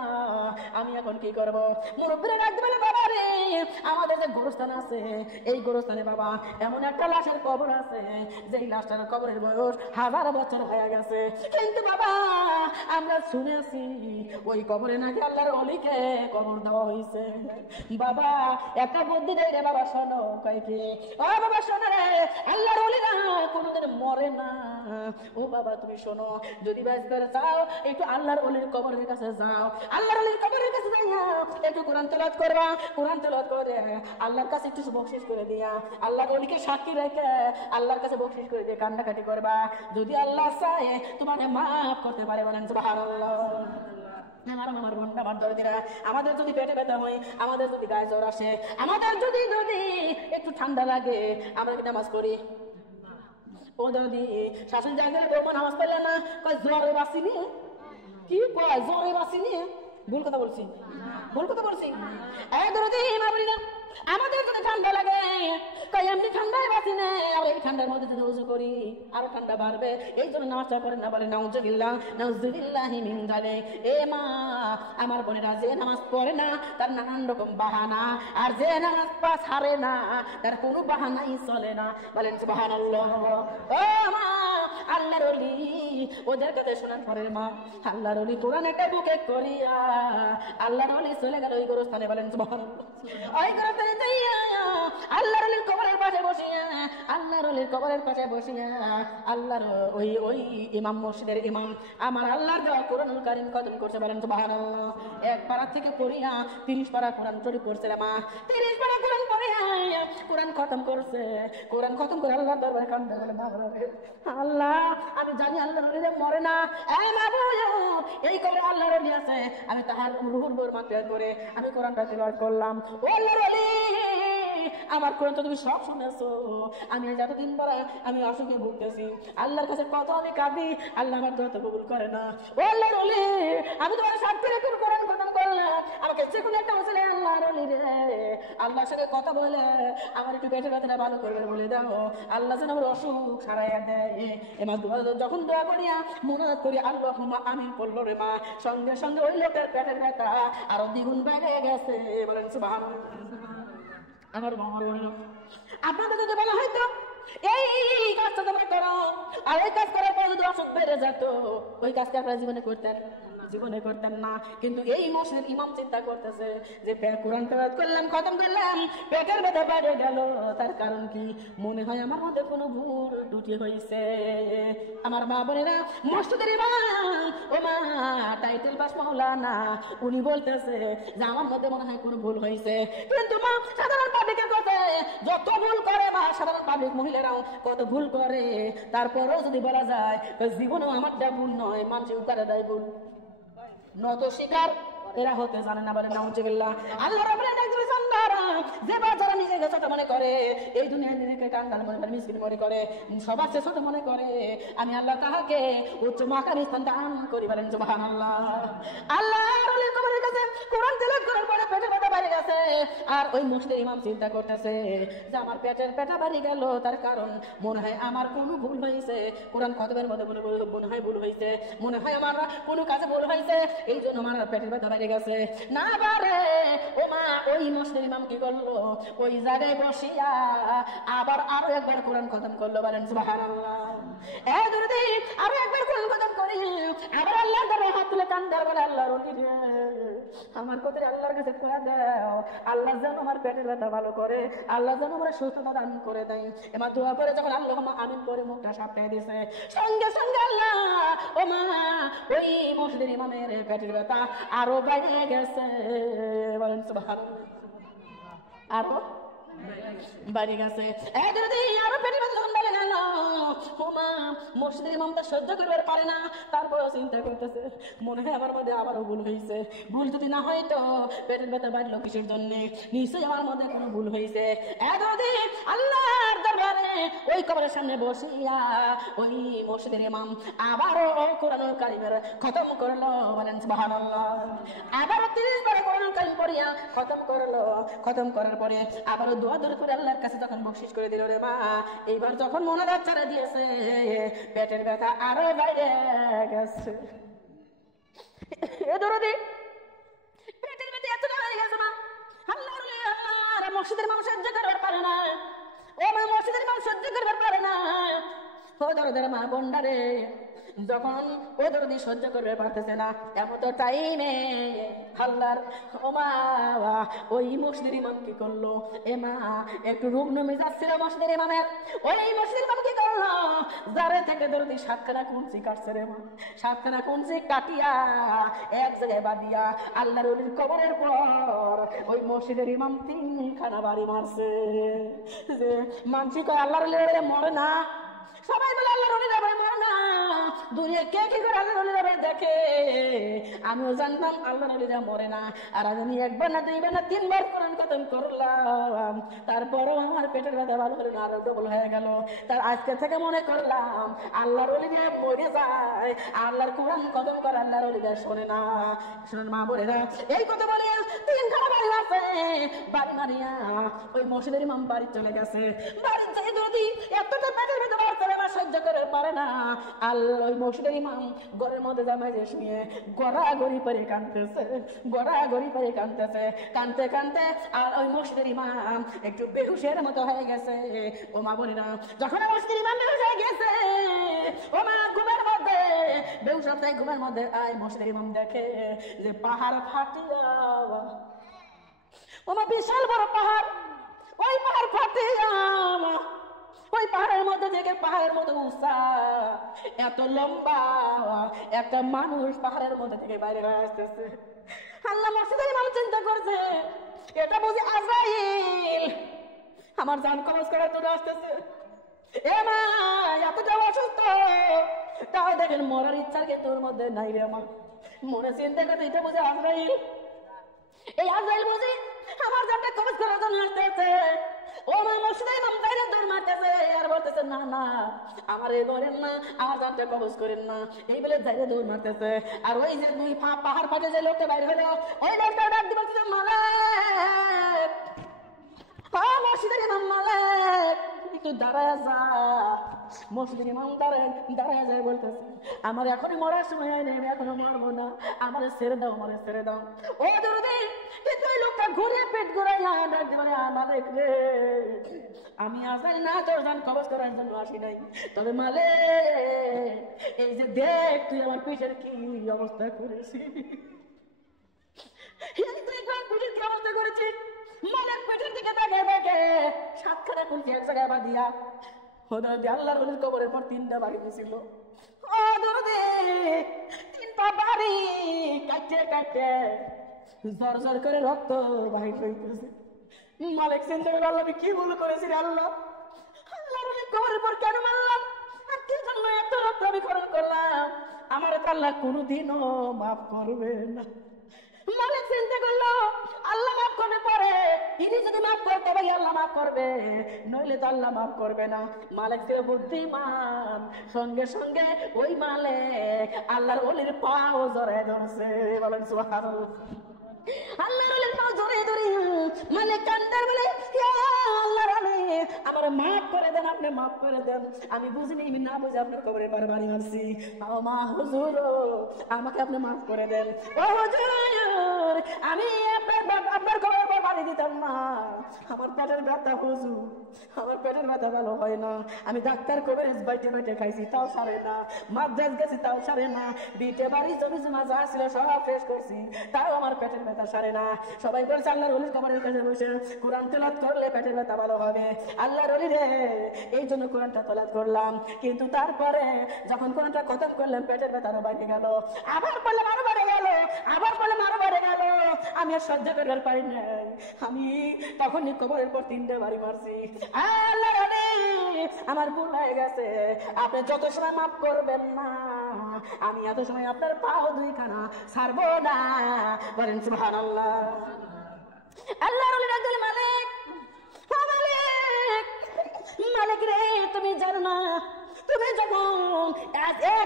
আমি এখন কি করব। মুরব্বিরা ডাকতে বলে, বাবা রে আমাদের যে গোরস্থান আছে, এই গোরস্থানে বাবা এমন একটা লাশের কবর আছে, যেই লাশটার কবরের বয়স 1000 বছর হয়ে গেছে, কিন্তু বাবা আমরা শুনেছি ওই কবরে নাকি আল্লাহর ওলিকে কবর দেওয়া হয়েছে। বাবা একটা বুদ্ধি দেয় রে বাবা, শোনো কয় কি, ও বাবা শোনো রে, আল্লাহর ওলিরা কোনোদিন মরে না। ও বাবা তুমি শোনো, যদি বাঁচতে চাও একটু আল্লাহর ওলির কবরের কাছে যাও, আল্লাহর ওলির কবরের কাছে যাইয়া একটু কোরআন তেলাওয়াত করবা, কোরআন তেলাওয়াত করে আল্লাহর কাছে একটু বকশিশ করে দিয়া, আল্লাহর ওলিকে সাক্ষী রেখে আল্লাহর কাছে বকশিশ করে দিয়ে কান্নাকাটি করবা, যদি আল্লাহ চায় তোমাকে মাফ করতে পারে। বলেন সুবহানাল্লাহ। আমার বোনটা, আমার দরদিরা, আমাদের যদি পেটে ব্যথা হয়, আমাদের যদি গায়ে জ্বর আসে, আমাদের যদি একটু ঠান্ডা লাগে, আমরা কি নামাজ করি? ও দাদি শাশুড়ি জায়গায় বলবো নামাজ পড়লে না, কয় জ্বরে বাঁচিনি। কি কয় জ্বরে বাঁচিনি? ভুল কথা বলছি, ভুল কথা বলছি। এই দরদি মা বলি না, আমাদের যদি ঠান্ডা লাগে কই এমনি ঠান্ডায় বাঁচি না, আর এই ঠান্ডার মধ্যে যদি ওযু করি আরো ঠান্ডা বাড়বে, এই জন্য নামাজটা করেন না। বলে নাউজুবিল্লাহ নাউজুবিল্লাহি মিন যালিক। এ মা আমার বোনেরা, যে নামাজ পড়ে না তার নানান রকম বাহানা, আর যে নামাজ পাস হারে না তার কোনো বাহানাই চলে না। বলেন সুবহানাল্লাহ। ও মা আল্লাহর ওলি, ওদের কথা শোনার পরে মা আল্লাহর ওলি কোরআন একটা বুকে করিয়া আল্লাহর ওলি চলে গেল ওই গোরস্থানে। বলেন সুবহানাল্লাহ। ওই গোরস্থানে যাইয়া আল্লাহর ওলির কবরের পাশে বসিয়া, আল্লাহর ওলির কবরের পাশে বসিয়া আল্লাহর ওই ইমাম, মসজিদের ইমাম আমার আল্লাহর দেওয়া কোরআনুল কারীম খতম করছে। বলেন সুবহানাল্লাহ। এক পারা থেকে পড়িয়া 30 পারা কোরআন শরীফ পড়ছে রে মা। 30 পারা কোরআন পড়িয়া কোরআন খতম করছে। কোরআন খতম করে আল্লাহর দরবারে কান্দে। বলে আল্লাহ আমি জানি আল্লাহর ওলিরা মরে না, এই মাবুদ এই কবরে আল্লাহর ওলি আছে, আমি তাহার রূহুর উপর মাথা করে আমি কোরআনটা তিলাওয়াত করলাম। ও আল্লাহর ওলি আমার কোরআন তো তুমি সব শুনেছো, আমি যতদিন পরে আমি অসুখে ভুগতেছি, আল্লাহর কাছে কত আমি কাঁদি, আল্লাহ আমার দোয়া তো কবুল করে না। ও আল্লাহর ওলি আমি তোমার সাথে রেখে কোরআন খতম করলাম, আমাকে যে কোনো একটা বলে আল্লাহর ওলি রে, আল্লাহর সাথে কথা বলে আমার একটু পেটের ব্যথাটা ভালো করবে বলে দাও, আল্লাহ যেন আমার অসুখ সারাইয়া দেয়। এমা যখন দোয়া করিয়া মুনাজাত করি আল্লাহুম্মা আমিন পড়লো রে মা, সঙ্গে সঙ্গে ওই লোকের পেটের ব্যথা আরো দ্বিগুণ বেড়ে গেছে। বলেন সুবহানাল্লাহ। আমার বাবা বলল আপনাদের যদি বলা হয়তো এই কাজটা তোমরা করো, আর এই কাজ করার পর যদি অসুখ বেড়ে যেত, ওই কাজটা আপনারা জীবনে করতেন জীবনে করতেন না। কিন্তু এই মসজিদের ইমাম চিন্তা করতেছে যে কোরআন তেলাওয়াত করলাম, খতম করলাম, পেটের ব্যথা বেড়ে গেল, তার কারণ কি? মনে হয় আমার মধ্যে কোনো ভুল ত্রুটি হয়েছে। আমার মা বোনেরা, মসজিদের ইমাম ও মা টাইটেল পাস মাওলানা, উনি বলতেছে যে আমার মধ্যে মনে হয় কোনো ভুল হয়েছে। কিন্তু মা সাধারণ পাবলিকের কথা যত ভুল করে, মা সাধারণ পাবলিক মহিলারাও কত ভুল করে, তারপরেও যদি বলা যায় জীবনেও আমারটা ভুল নয়, মানুষ উপারে দেয় ভুল, নত শিকার এরা হতে জানে না। বলে নাউজুবিল্লাহ। আল্লাহ রাব্বুল আলামিন একজন বান্দারা যে বাজারা নিজেকে ছোট মনে করে, এই দুনিয়ায় নিজেকে কাঙ্গাল মনে করে, মিসকিন মনে করে, সবার চেয়ে ছোট মনে করে, আমি আল্লাহ তাহাকে উচ্চ মাকামি স্থান দান করি। বলেন সুবহানাল্লাহ। আল্লাহর ওলির কবরের কাছে কোরআন তেলাওয়াত করার পরে পেটে ব্যথা বেড়ে গেছে, আর ওই মসজিদের ইমাম চিন্তা করতেছে যে আমার পেটের ব্যথা বেড়ে গেল, তার কারণ মনে হয় আমার কোনো ভুল হয়েছে, কোরআন খতমের মধ্যে মনে হয় ভুল হয়েছে, মনে হয় আমার কোনো কাজে ভুল হয়েছে, এই জন্য আমার পেটের ব্যথা বেড়ে গেছে। না বারে ও মা, ওই মসজিদের ইমাম কি করলো? ওই জায়গায় বসিয়া আবার আরো একবার কোরআন খতম করলো। বলেন সুবহানাল্লাহ। এই দরদি আরো একবার কোরআন খতম করি, আবার আল্লাহর দরবারে হাত তুলে কান্দার। বলে আল্লাহর ওলি রে, আমার কথা আল্লাহর কাছে দোয়া দাও, আল্লাহ যেন আমার পেটের ব্যথা ভালো করে, আল্লাহ যেন আমার সুস্থতা দান করে দেয়। এবার দোয়া করে যখন আল্লাহুম্মা আমিন পরে মুখটা সাপটাই দিয়েছে, সঙ্গে সঙ্গে আল্লাহ ও মা ওই মসজিদের ইমামের পেটের ব্যথা আরো বেড়ে গেছে। বলেন সুবহানাল্লাহ। আরো বাড়ি গেছে। আরো পেটের ব্যথা যখন বেড়ে গেল, ও মা মসজিদের ইমামটা সহ্য করতে পারে না, তারপরেও চিন্তা করতেছে মনে হয় আমার মধ্যে আবারও ভুল হয়েছে। ভুল যদি না হয় তো পেটের ব্যথা বাড়লো কিসের জন্য? নিশ্চয়ই আমার মধ্যে কোনো ভুল হয়েছে। এতদিন আল্লাহর দরবারে ওই কবরের সামনে বসিয়া ওই মসজিদের ইমাম আবারও কোরআনুল কারীমের খতম করলো। বলেন সুবহানাল্লাহ। আবারও 30 বার কোরআনুল কারীম পড়িয়া খতম করলো। খতম করার পরে আবারও দোয়া দূর করে আল্লাহর কাছে যখন বকশিশ করে দিল রে মা, এইবার যখন মোনাজাত ছাড়া দিয়েছে, পেটের ব্যথা আরো বাইরে গেছে। এ দরদি পেটের ব্যথা এত বেড়ে গেছে মা, আল্লাহর মসজিদের মানুষ সহ্য করতে পারে না। ও মা মসজিদের মানুষ সহ্য করতে পারে না। ও দরদের মা বন্ডারে, যখন ও দরদি সহ্য করতে পারতেছে না, এমন তো টাইমে আল্লাহর ও মা ওই মসজিদের ইমাম কি করলো? এ মা একটু রুগ্ন মেজাজ ছিল মসজিদের ইমামের। ওই মসজিদের ইমাম কি করলো? যারে থেকে দরদি 7খানা কুঞ্চি কাটছে রে মা, 7খানা কুঞ্চি কাটিয়া এক জায়গায় বাঁধিয়া আল্লাহর ওলির কবরের পর ওই মসজিদের ইমাম 3খানা বাড়ি মারছে। যে মানসি কয় আল্লাহর ওলি মরে না, সবাই বলে আল্লাহর ওলি মরে না, দুনিয়া কে কি করে আল্লাহর ওলিরা দেখে। আমিও জানতাম আল্লাহর ওলিরা মরে না। আর আমি একবার না দুইবার না তিনবার কোরআন খতম করলাম, তারপরও আমার পেটের ব্যথা ভালো হলো না, আরো ডবল হয়ে গেল। তার আজকে থেকে মনে করলাম আল্লাহর ওলিরা মরে যায়, আল্লাহর কোরআন খতম করে আল্লাহর ওলিরা শোনে না। শোনেন মা বোনেরা, এই কথা বলে তিনখানা বাড়ি আছে, বাড়ি মারিয়া ওই মসজিদের ইমাম বাড়ি চলে গেছে। বাড়ি থেকে যদি এতটা পেটের ব্যথা বাড়ছে আমার সহ্য করে পারে না, আল্লাহ ওই মসজিদের ইমাম ঘরের মধ্যে জামাই যে শুয়ে গড়াগড়ি করে কাঁদতেছে, গড়াগড়ি করে কাঁদতেছে, কাঁদতে কাঁদতে আর ওই মসজিদের ইমাম একটু বেহুশের মতো হয়ে গেছে। ও মা বোনেরা, যখন মসজিদের ইমাম বেহুশ হয়ে গেছে, ও মা ঘুমের মধ্যে বেহুশ অবস্থায় ঘুমের মধ্যে আয় মসজিদের ইমাম দেখে যে পাহাড় ফাটিয়া, ও মা বিশাল বড় পাহাড়, ওই পাহাড় ফাটিয়া ওই পাহাড়ের মধ্যে থেকে পাহাড়ের মধ্যে উঁচা এত লম্বা একটা মানুষ পাহাড়ের মধ্যে থেকে বাইরে হয়ে আসতেছে। আল্লাহ মসজিদের ইমাম চিন্তা করছে এটা বুঝি আজরাইল আমার জান কবজ করার জন্য আসতেছে। এ মা এতটা অসুস্থ, তাও দেখেন মরার ইচ্ছা কিন্তু ওর মধ্যে নাই রে মা। মনে চিন্তা করতে এটা বুঝি আজরাইল, এই আজরাইল বুঝি আমার জানটা কবজ করার জন্য আসতেছে। ও মা মসজিদে ইমাম বাইরে দৌড় মারতেছে আর বলতেছে না না আমার এই ধরেন না, আমার জানটা কবজ করেন না, এই বলে বাইরে দৌড় মারতেছে। আর ওই যে দুই পাহাড় ফাটে যে লোকটা বাইরে হলো, ওই লোকটা ডাক দিয়ে বলতেছে মালিক, ও মসজিদের ইমাম মালিক একটু দাঁড়ায় যা। মসজিদের ইমাম দাঁড়ায় যায় বলতেছে আমার এখনই মরার সময় হয়নি, আমি এখনো মরবো না, আমার ছেড়ে দাও, আমার ছেড়ে দাও। ও দরদি, কিন্তু ওই লোকটা ঘুরে পেট ঘুরাইয়া ডাক দিয়ে বলে মালিক রে, আমি আসাই না তোর জান কবজ করার জন্য আসি নাই, তবে মালিক এই যে দেখ তুই আমার পেটের কি অবস্থা করেছিস, পেটের কি অবস্থা করেছিস। মালিক পেটের দিকে তাকিয়ে দেখে সাতখানা কুলফি এক জায়গায় বাঁধিয়া আল্লাহর ওলির কবরের পর 3টা বাড়ি দিয়েছিল। ও দরদে 3টা বাড়ি কাটতে কাটতে জর জর করে রক্ত বাহির হইতেছে। মালিক চিন্তা করে আল্লাহ কি ভুল করেছি আল্লাহ, আল্লাহর ওলির কবরের পর কেন মারলাম, আর কি জন্য এত রক্ত আমি খরচ করলাম, আমার আল্লাহ কোনোদিনও মাফ করবে না। মালিক চিন্তা করলো আল্লাহ মাফ করবে পরে, ইনি যদি মাফ করে তবে আল্লাহ মাফ করবে, নইলে তো আল্লাহ মাফ করবে না। মালিক ছিল বুদ্ধিমান, সঙ্গে সঙ্গে ওই মালিক আল্লাহর ওলির পাও জড়ায় ধরছে। বলেন সুবহানাল্লাহ। আল্লাহর ওলির পাও জড়ায় ধরে মানে কান্দার বলে আল্লাহর ওলি আমার মাফ করে দেন, আপনি মাফ করে দেন, আমি বুঝিনি, আমি না বুঝে আপনার কবরে বারবারই মারছি, মা হুজুর আমাকে আপনি মাফ করে দেন। ও হুজুর আমি আপনার কবরে বাড়ি দিতাম না, আমার পেটের ব্যথা হুজুর, আমার পেটের ব্যথা ভালো হয় না, আমি ডাক্তার কবিরাজ বাইটে বাইটে খাইছি তাও সারে না, মাদ্রাজ গেছি তাও সারে না, বিটে বাড়ি জমি জমা যা ছিল সব শেষ করছি তাও আমার পেটের ব্যথা সারে না। সবাই বলছে আল্লাহর ওলির কবরের কাছে বসে কোরআন তেলাওয়াত করলে পেটের ব্যথা ভালো হবে। আল্লাহর ওলি রে এই জন্য কোরআনটা তেলাওয়াত করলাম, কিন্তু তারপরে যখন কোরআনটা খতম করলাম পেটের ব্যথা আরো বেড়ে গেল, আবার বললাম আরো বেড়ে গেল, আবার বললাম আরো বেড়ে গেল, আমি আর সহ্য করতে পারি নাই, আমি তখনই কবরের পর 3টা বাড়ি মারছি। আল্লাহর ওলি আমার ভুল হয়ে গেছে, আপনি যত সময় মাফ করবেন না আমি এত সময় আপনার পাও 2খানা ছাড়বো না। বলেন সুবহানাল্লাহ। আল্লাহর ওলি ডাক দিলে মালিক, ও মালিক, মালিক রে তুমি জানো না তুমি যখন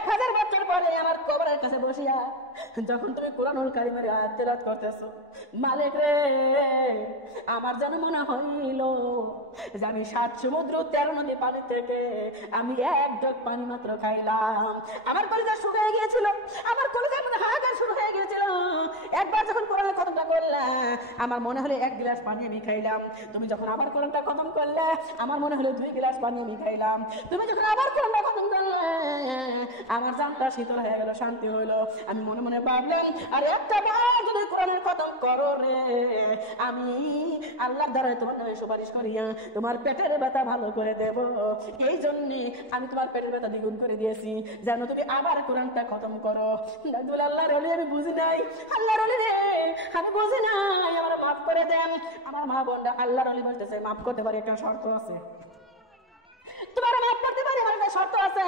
1000 বছর পরে আমার কবরের কাছে বসিয়া যখন তুমি কোরআনুল কারীমের আয়াত তেলাওয়াত করতেছো, মালিক রে আমার যেন মনে হইল যে আমি 7 সমুদ্র 13 নদী পানি থেকে আমি 1 ঢোক পানি মাত্র খাইলাম, আমার কলিজা শুকিয়ে গিয়েছিল, আমার কলিজার মধ্যে হাহাকার শুরু হয়ে গিয়েছিল। একবার যখন কোরআনের খতমটা করলে আমার মনে হলো 1 গ্লাস পানি আমি খাইলাম, তুমি যখন আবার কোরআনটা খতম করলে আমার মনে হলো 2 গ্লাস পানি আমি খাইলাম, তুমি যখন আবার কোরআনটা খতম করলে আমার জানটা শীতল হয়ে গেল, শান্তি হইলো। আমি মনে মনে ভাবলাম আর একটা বার যদি কোরআনের খতম করো রে আমি আল্লাহর দ্বারা তোমার নামে সুপারিশ করিয়া তোমার পেটের ব্যথা ভালো করে দেব, এই জন্যে আমি তোমার পেটের ব্যথা দ্বিগুণ করে দিয়েছি যেন তুমি আবার কোরআনটা খতম করো। আল্লাহর ওলি আমি বুঝি নাই, আল্লাহর ওলি রে আমি বুঝি নাই, আমার মাফ করে দেন। আমার মা বোনরা আল্লাহর ওলি বলতেছে মাফ করতে পারি, একটা শর্ত আছে, তোমার মাফ করতে পারি, আমার একটা শর্ত আছে,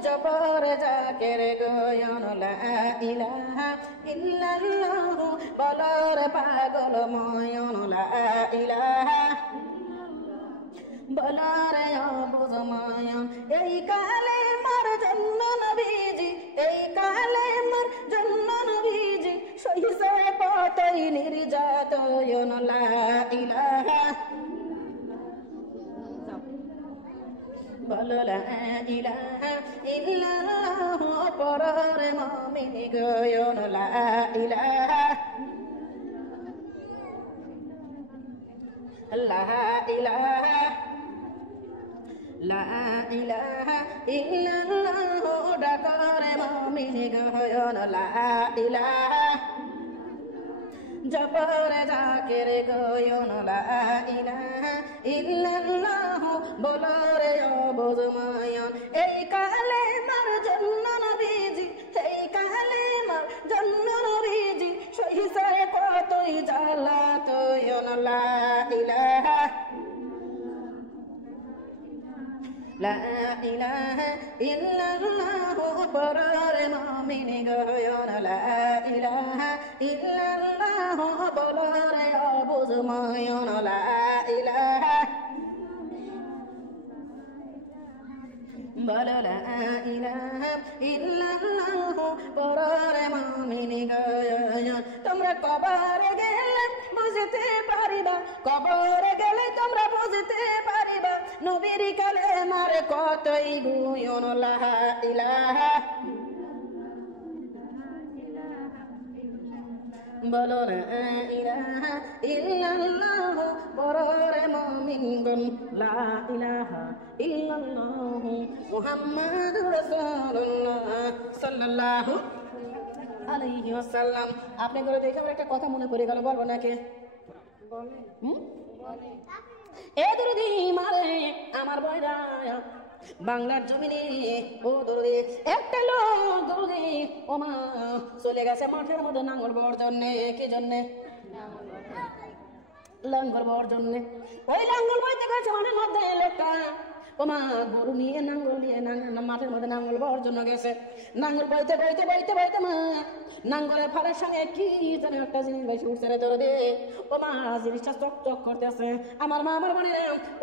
জবরে জাকের গয়ন লা ইলাহা ইল্লাল্লাহ বলর পাগল ময়ন লা ইলাহা বলরে অবুঝ ময়ন এই কালে মার জন্য নবীজি এই কালে মার জন্য নবীজি সহিসে পতই নির্যাতন লা ইলাহা বলো লা ইলাহা ইল্লাল্লাহ পররে মুমিন গয়ন লা ইলাহা লা ইলাহা লা ইলাহা ইল্লাল্লাহ ডাকরে মুমিন গয়ন লা ইলাহা জবরে জাকের গয়ন লা ইলাহা ইল্লাল্লাহ বলরে অবুঝ ময়ন এই কালে মার জন্য নবীজি এই কালে মার জন্য নবীজি সহিসে কতই জ্বালাতন লা ইলাহা লা ইলাহা ইল্লাল্লাহ পররে মুমিন গয়ন লা ইলাহা ইল্লাল্লাহ বলরে অবুঝ ময়ন লা ইলাহা বলো লা ইলাহা ইল্লাল্লাহ পররে মুমিন গয়ন তোমরা কবরে গেলে বুঝতে পারিবা কবরে গেলে তোমরা বুঝতে পারিবা নবীর কালেমার কতই গুণ লা ইলাহা বলো লা ইলাহা ইল্লাল্লাহ পররে মুমিনগণ লা ইলাহা ইল্লাল্লাহ মুহাম্মাদুর রাসূলুল্লাহ সাল্লাল্লাহু আলাইহি ওয়াসাল্লাম। আপনি করে দেখে আমার একটা কথা মনে পড়ে গেল, বলবো নাকি? এ দরদি মারে আমার বয়রা বাংলার জমিনে ও দরদি একটা লোক দরদি ও মা চলে গেছে মাঠের মধ্যে নাঙ্গল বর জন্যে। কি জন্যে? লাঙ্গল বর জন্যে। ওই লাঙ্গল বইতে গেছে মাঠের মধ্যে লোকটা ও মা গরু নিয়ে নাঙ্গল নিয়ে মাঠের মধ্যে নাঙ্গল বর জন্য গেছে। নাঙ্গল বইতে বইতে বইতে বইতে মা নাঙ্গলের ফাড়ের সঙ্গে কি যেন একটা জিনিস বেশি উঠছে রে দরদি ও মা জিনিসটা চক চক করতেছে। আমার মা আমার মনে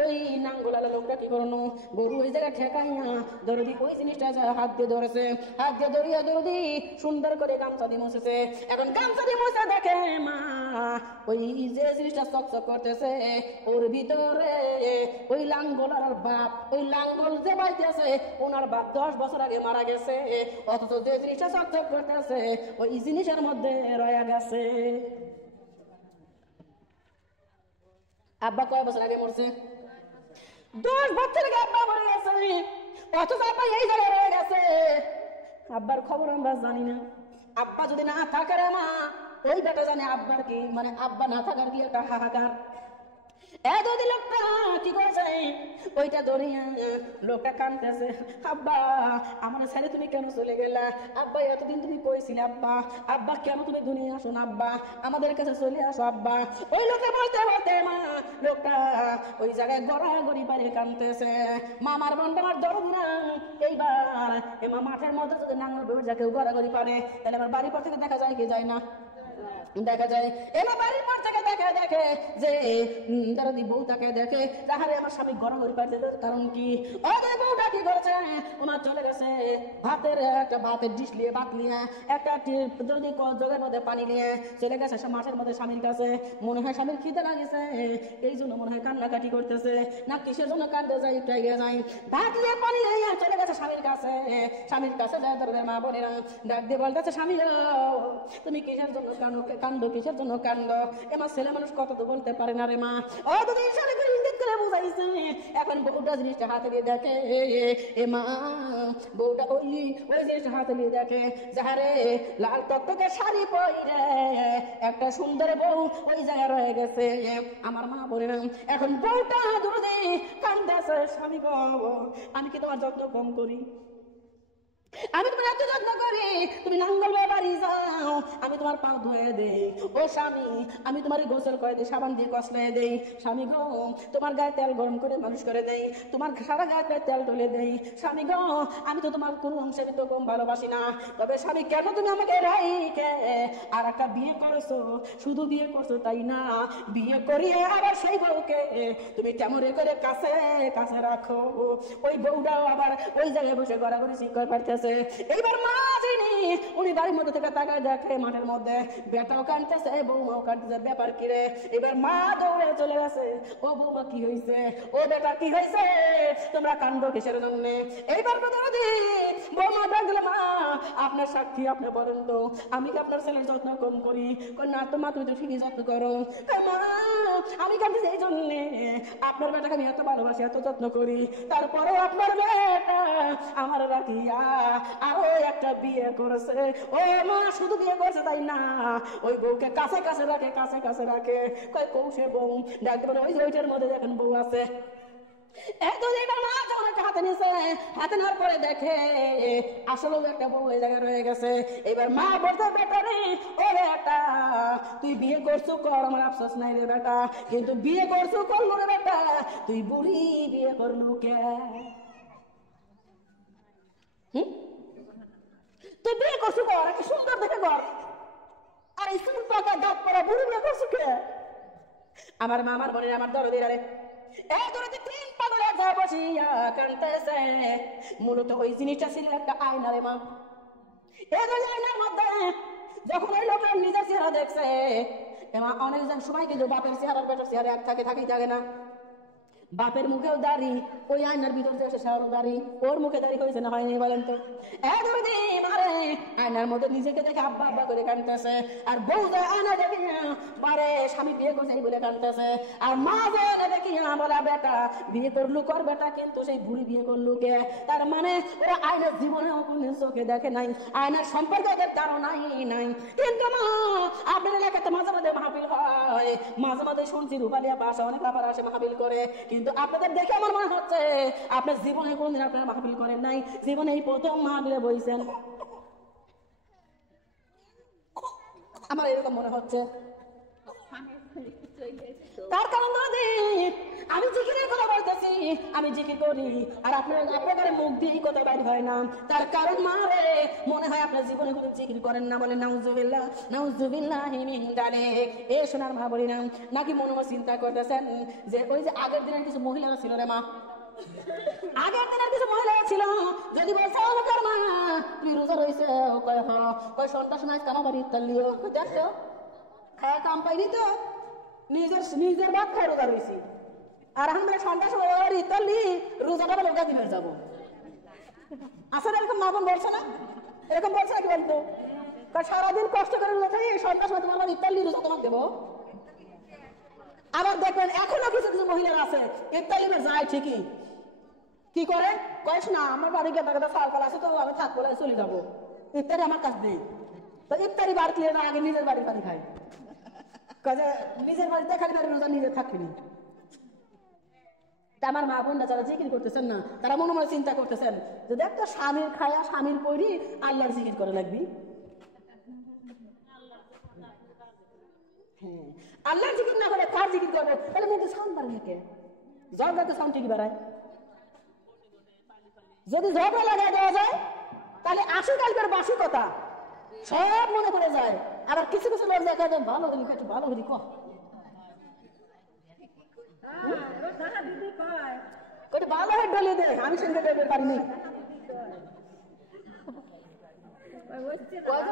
ওই নাঙ্গল আলা লোকটা কি করলো গরু ওই জায়গায় ঠেকাইয়া দরদি ওই জিনিসটা হাত দিয়ে ধরেছে। হাত দিয়ে ধরিয়া দরদি সুন্দর করে গামছা দিয়ে মুছেছে। এখন গামছা দিয়ে মুছে দেখে মা ওই যে জিনিসটা চক চক করতেছে ওর ভিতরে ওই লাঙ্গল আর বাপ ওই লাঙ্গল যে বাইতেছে ওনার বাপ 10 বছর আগে মারা গেছে, অথচ যে জিনিসটা চক চক করতেছে ওই জিনিসের মধ্যে রয়ে গেছে। আব্বা কয় বছর আগে মরছে? 10 বছর আগে আব্বা মরে গেছে, অথচ আব্বা এই জায়গায় রয়ে গেছে। আব্বার খবর আমরা জানি না। আব্বা যদি না থাকে রে মা ওই বেটা জানে আব্বার কি, মানে আব্বা না থাকার কি একটা হাহাকার। এতদিন লোকটা কি করেছে ওইটা ধরিয়া লোকটা কাঁদতেছে, আব্বা আমার ছেড়ে তুমি কেন চলে গেলা? আব্বা এতদিন তুমি কইছিলে আব্বা, আব্বা কেন তুমি দুনিয়া আসো না আব্বা, আমাদের কাছে চলে আসো আব্বা। ওই লোকটা বলতে বলতে মা লোকটা ওই জায়গায় গড়াগড়ি বাড়ি কাঁদতেছে। মামার বন্ধ আমার দরদ না এইবার মা মাঠের মধ্যে যদি নাঙ্গল বের যা কেউ গড়াগড়ি পারে তাহলে আমার বাড়ির পর থেকে দেখা যায় কি যায় না? দেখা যায়। এবার বাড়ির পর থেকে দেখে যে দাদি বউ তাকে দেখে তাহারে আমার স্বামী গড়াগড়ি পাচ্ছে, কারণ কি ওদের বউটা কি করেছে ওনার চলে গেছে ভাতের ডিশ নিয়ে ভাত নিয়ে একটা যদি জগের মধ্যে পানি নিয়ে চলে গেছে মাঠের মধ্যে স্বামীর কাছে। মনে হয় স্বামীর খিদে লাগেছে এই জন্য মনে হয় কান্নাকাটি করতেছে, না কিসের জন্য কান্দে যায় যায় ভাত নিয়ে পানি নিয়ে চলে গেছে স্বামীর কাছে। স্বামীর কাছে যায় ধরবে মা বোনেরা ডাক দিয়ে বলতেছে, স্বামী তুমি কিসের জন্য কান্দো, কিসের জন্য কান্দো? আমার ছেলে মানুষ কত তো বলতে পারে না রে মা। ও দুদিন সালে করে ইঙ্গিত করে বুঝাইছে। এখন বউটা জিনিসটা হাতে দিয়ে দেখে এ মা বউটা ওই জিনিসটা হাতে দিয়ে দেখে যাহারে লাল টকটকে শাড়ি পরে একটা সুন্দর বউ ওই জায়গায় রয়ে গেছে। আমার মা বলে না এখন বউটা দুদিন কান্দাছে, স্বামী গো আমি কি তোমার যত্ন কম করি? আমি তোমার এত যত্ন করি, তুমি নাঙ্গল বাড়ি যাও, আমি তোমার পাও ধুয়ে দেই। ও স্বামী, আমি তোমার গোসল করে দিই, সাবান দিয়ে কসলায় দেই। স্বামী গো, তোমার গায়ে তেল গরম করে মালিশ করে দেই, তোমার সারা গায়ে তেল টলে দেই। স্বামী গো, আমি তো তোমার কোনো অংশে তো কম ভালোবাসি না। তবে স্বামী, কেন তুমি আমাকে রাইখে আর একটা বিয়ে করেছো? শুধু বিয়ে করছো তাই না, বিয়ে করিয়ে আবার সেই বউকে তুমি কেমন করে কাছে কাছে রাখো। ওই বউটাও আবার ওই জায়গায় বসে গড়াগড়ি শিক্ষা পারতেছে। এইবার মা যিনি, উনি বাড়ির মধ্যে থেকে তাকায় দেখে মাঠের মধ্যে বেটাও কাঁদতেছে, বৌমাও কাঁদতেছে। ব্যাপার কি রে? এবার মা দৌড়ে চলে গেছে, ও বৌমা কি হয়েছে, ও বেটা কি হয়েছে, তোমরা কান্দ কিসের জন্য? এইবার বৌমা ডাকলে, মা আপনার সাক্ষী, আপনি বলেন তো আমি কি আপনার ছেলের যত্ন কম করি? না তো মা, তুমি তো ঠিকই যত্ন করো। মা, আমি কাঁদতেছি এই জন্যে, আপনার বেটাকে আমি এত ভালোবাসি, এত যত্ন করি, তারপরে আপনার বেটা আমার রাখিয়া আরো একটা বিয়ে করেছে। ও মা, শুধু বিয়ে করেছে তাই না, ওই বউকে কাছে কাছে রাখে, কাছে কাছে রাখে। কয় কৌশে বউ ডাকতে পারে, ওই যে ওইটার মধ্যে দেখেন বউ আছে। হাতে নিয়েছে, হাতে নেওয়ার পরে দেখে আসলে একটা বউ ওই জায়গায় রয়ে গেছে। এবার মা বলতে, বেটা রে, ও বেটা, তুই বিয়ে করছো কর, আমার আফসোস নাই রে বেটা, কিন্তু বিয়ে করছো করলো রে বেটা, তুই বুড়ি বিয়ে করলু কে? তুই বিয়ে করছো কর, একটা সুন্দর দেখে কর, আর এই চুল পাকা দাঁত পড়া বুড়ি বিয়ে করছো কে? আমার মা, আমার বোনের, আমার দরদিরা রে, মূলত ওই জিনিসটা ছিল একটা আয়না রে মা। আয়নার মধ্যে যখন ওই লোকের নিজের চেহারা দেখছে, অনেকজন সময় কিন্তু বাপের চেহারার পেটের চেহারা এক থাকে না। বাপের মুখেও দাড়ি, ওই আয়নার ভিতর এসে দাড়ি, ওর মুখে দাড়ি হয়েছে না হয়নি বলেন তো? আয়নার মধ্যে নিজেকে দেখে আব্বা আব্বা করে কাঁদতেছে, আর বউ যায় আয়না দেখি বারে স্বামী বিয়ে করছে বলে কাঁদতেছে, আর মা যায় না দেখি বলা, বেটা বিয়ে করলু কর বেটা, কিন্তু সেই বুড়ি বিয়ে করলু কে? তার মানে ওরা আয়নার জীবনেও কোনদিন চোখে দেখে নাই, আয়নার সম্পর্কে ওদের ধারণাই নাই। কিন্তু মা, আপনার এলাকাতে মাঝে মাঝে মাহফিল হয়, মাঝে মাঝে শুনছি রূপালিয়া বাসা অনেক আবার আসে মাহফিল করে, কিন্তু আপনাদের দেখে আমার মনে হচ্ছে আপনার জীবনে কোনদিন আপনারা মাহফিল করেন নাই, জীবনে এই প্রথম মাহফিলে বইছেন, আমার এরকম মনে হচ্ছে। তার কারণ আমি জিকিরের কথা বলতেছি, আমি জিকির করি, আর আপনার মুখ দিয়ে কথা বাইর হয় না। তার কারণ মারে মনে হয় আপনার জীবনে কোনো জিকির করেন না, বলে নাউজুবিল্লাহ নাউজুবিল্লাহি মিন যালিক। এ সোনার মা, বলি না, নাকি মনে হয় চিন্তা করতেছেন যে ওই যে আগের দিনের কিছু মহিলারা ছিল রে মা, আগের দিনের কিছু মহিলারা ছিল, যদি বলছে আমার মা তুই রোজা রয়েছে, কয় হ, কয় সন্তান সময় কামা বাড়ি ইত্যালিও দেখো খায় কাম পাইনি তো, নিজের বাদ খায় রোজা রয়েছি, আর আমরা সন্তান সময় ইত্যালি রোজাটা লোকা দিবে যাবো। আসলে এরকম মা বোন বলছে না, এরকম বলছে নাকি বলতো? সারাদিন কষ্ট করে রোজা খাই, সন্তান সময় তোমার ইত্যালি রোজা তোমার দেবো। আবার দেখবেন এখনো কিছু কিছু মহিলারা আছে ইত্যালিমে যায় ঠিকই, কি করে কয়েস না, আমার বাড়ি গেদা গেদা সাল আছে তো আমি থাকবো চলে যাবো, ইফতারি আমার কাছ নেই, তো ইফতারি বার ক্লিয়ার না, আগে নিজের বাড়ির পানি খাই, নিজের বাড়িতে খালি বাড়ি রোজা নিজে থাকবি। আমার মা বোনরা যারা জিকির করতেছেন না, তারা মনে মনে চিন্তা করতেছেন যদি একটা স্বামীর খায়া স্বামীর পরি আল্লাহর জিকির করে লাগবি। হ্যাঁ, আল্লাহর জিকির না করে কার জিকির করবে? তাহলে মেয়েদের সাউন্ড বাড়ায় কে? ঝগড়াতে সাউন্ড ঠিকই বাড়ায়। যদি ঝগড়া লাগাই দেওয়া যায় তাহলে আসি কালকের বাসি কথা সব মনে পড়ে যায়। আবার কিছু কিছু লোক দেখা যায় ভালো হলি একটু ভালো হলি ক ভালো হয়ে ডলিয়ে দে, আমি সঙ্গে ডলতে পারিনি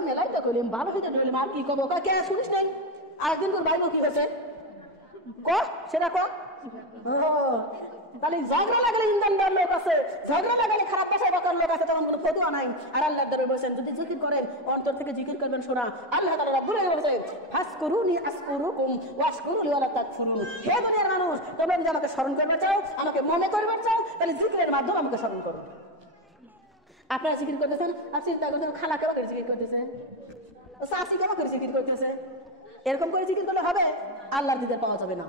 মেলাই তো করলাম ভালো হইতে ডলিম, আর কি কব কে শুনিস নাই? আরেকদিন তোর ভাই কি হয়েছে ক সেটা ক। তাহলে ঝগড়া লাগলে ইন্দানদার লোক আছে, ঝগড়া লাগালে খারাপ ভাষায় বকার লোক আছে, তেমন কোনো ফতুয়া নাই। আর আল্লাহ দরবারে বলেছেন যদি জিকির করেন অন্তর থেকে জিকির করবেন, শোনা আল্লাহ তাআলা বলে বলেছে ফাসকুরুনি আসকুরুকুম ওয়াশকুরুলি ওয়ালা তাকফুরুন। হে দুনিয়ার মানুষ, তোমরা যদি আমাকে স্মরণ করতে চাও, আমাকে মনে করতে চাও, তাহলে জিকিরের মাধ্যমে আমাকে স্মরণ করো। আপনারা জিকির করতেছেন আর চিন্তা করতেছেন খালা কেমন করে জিকির করতেছে, শাশি কেমন করে জিকির করতেছে, এরকম করে জিকির করলে হবে? আল্লাহর দিদার পাওয়া যাবে না।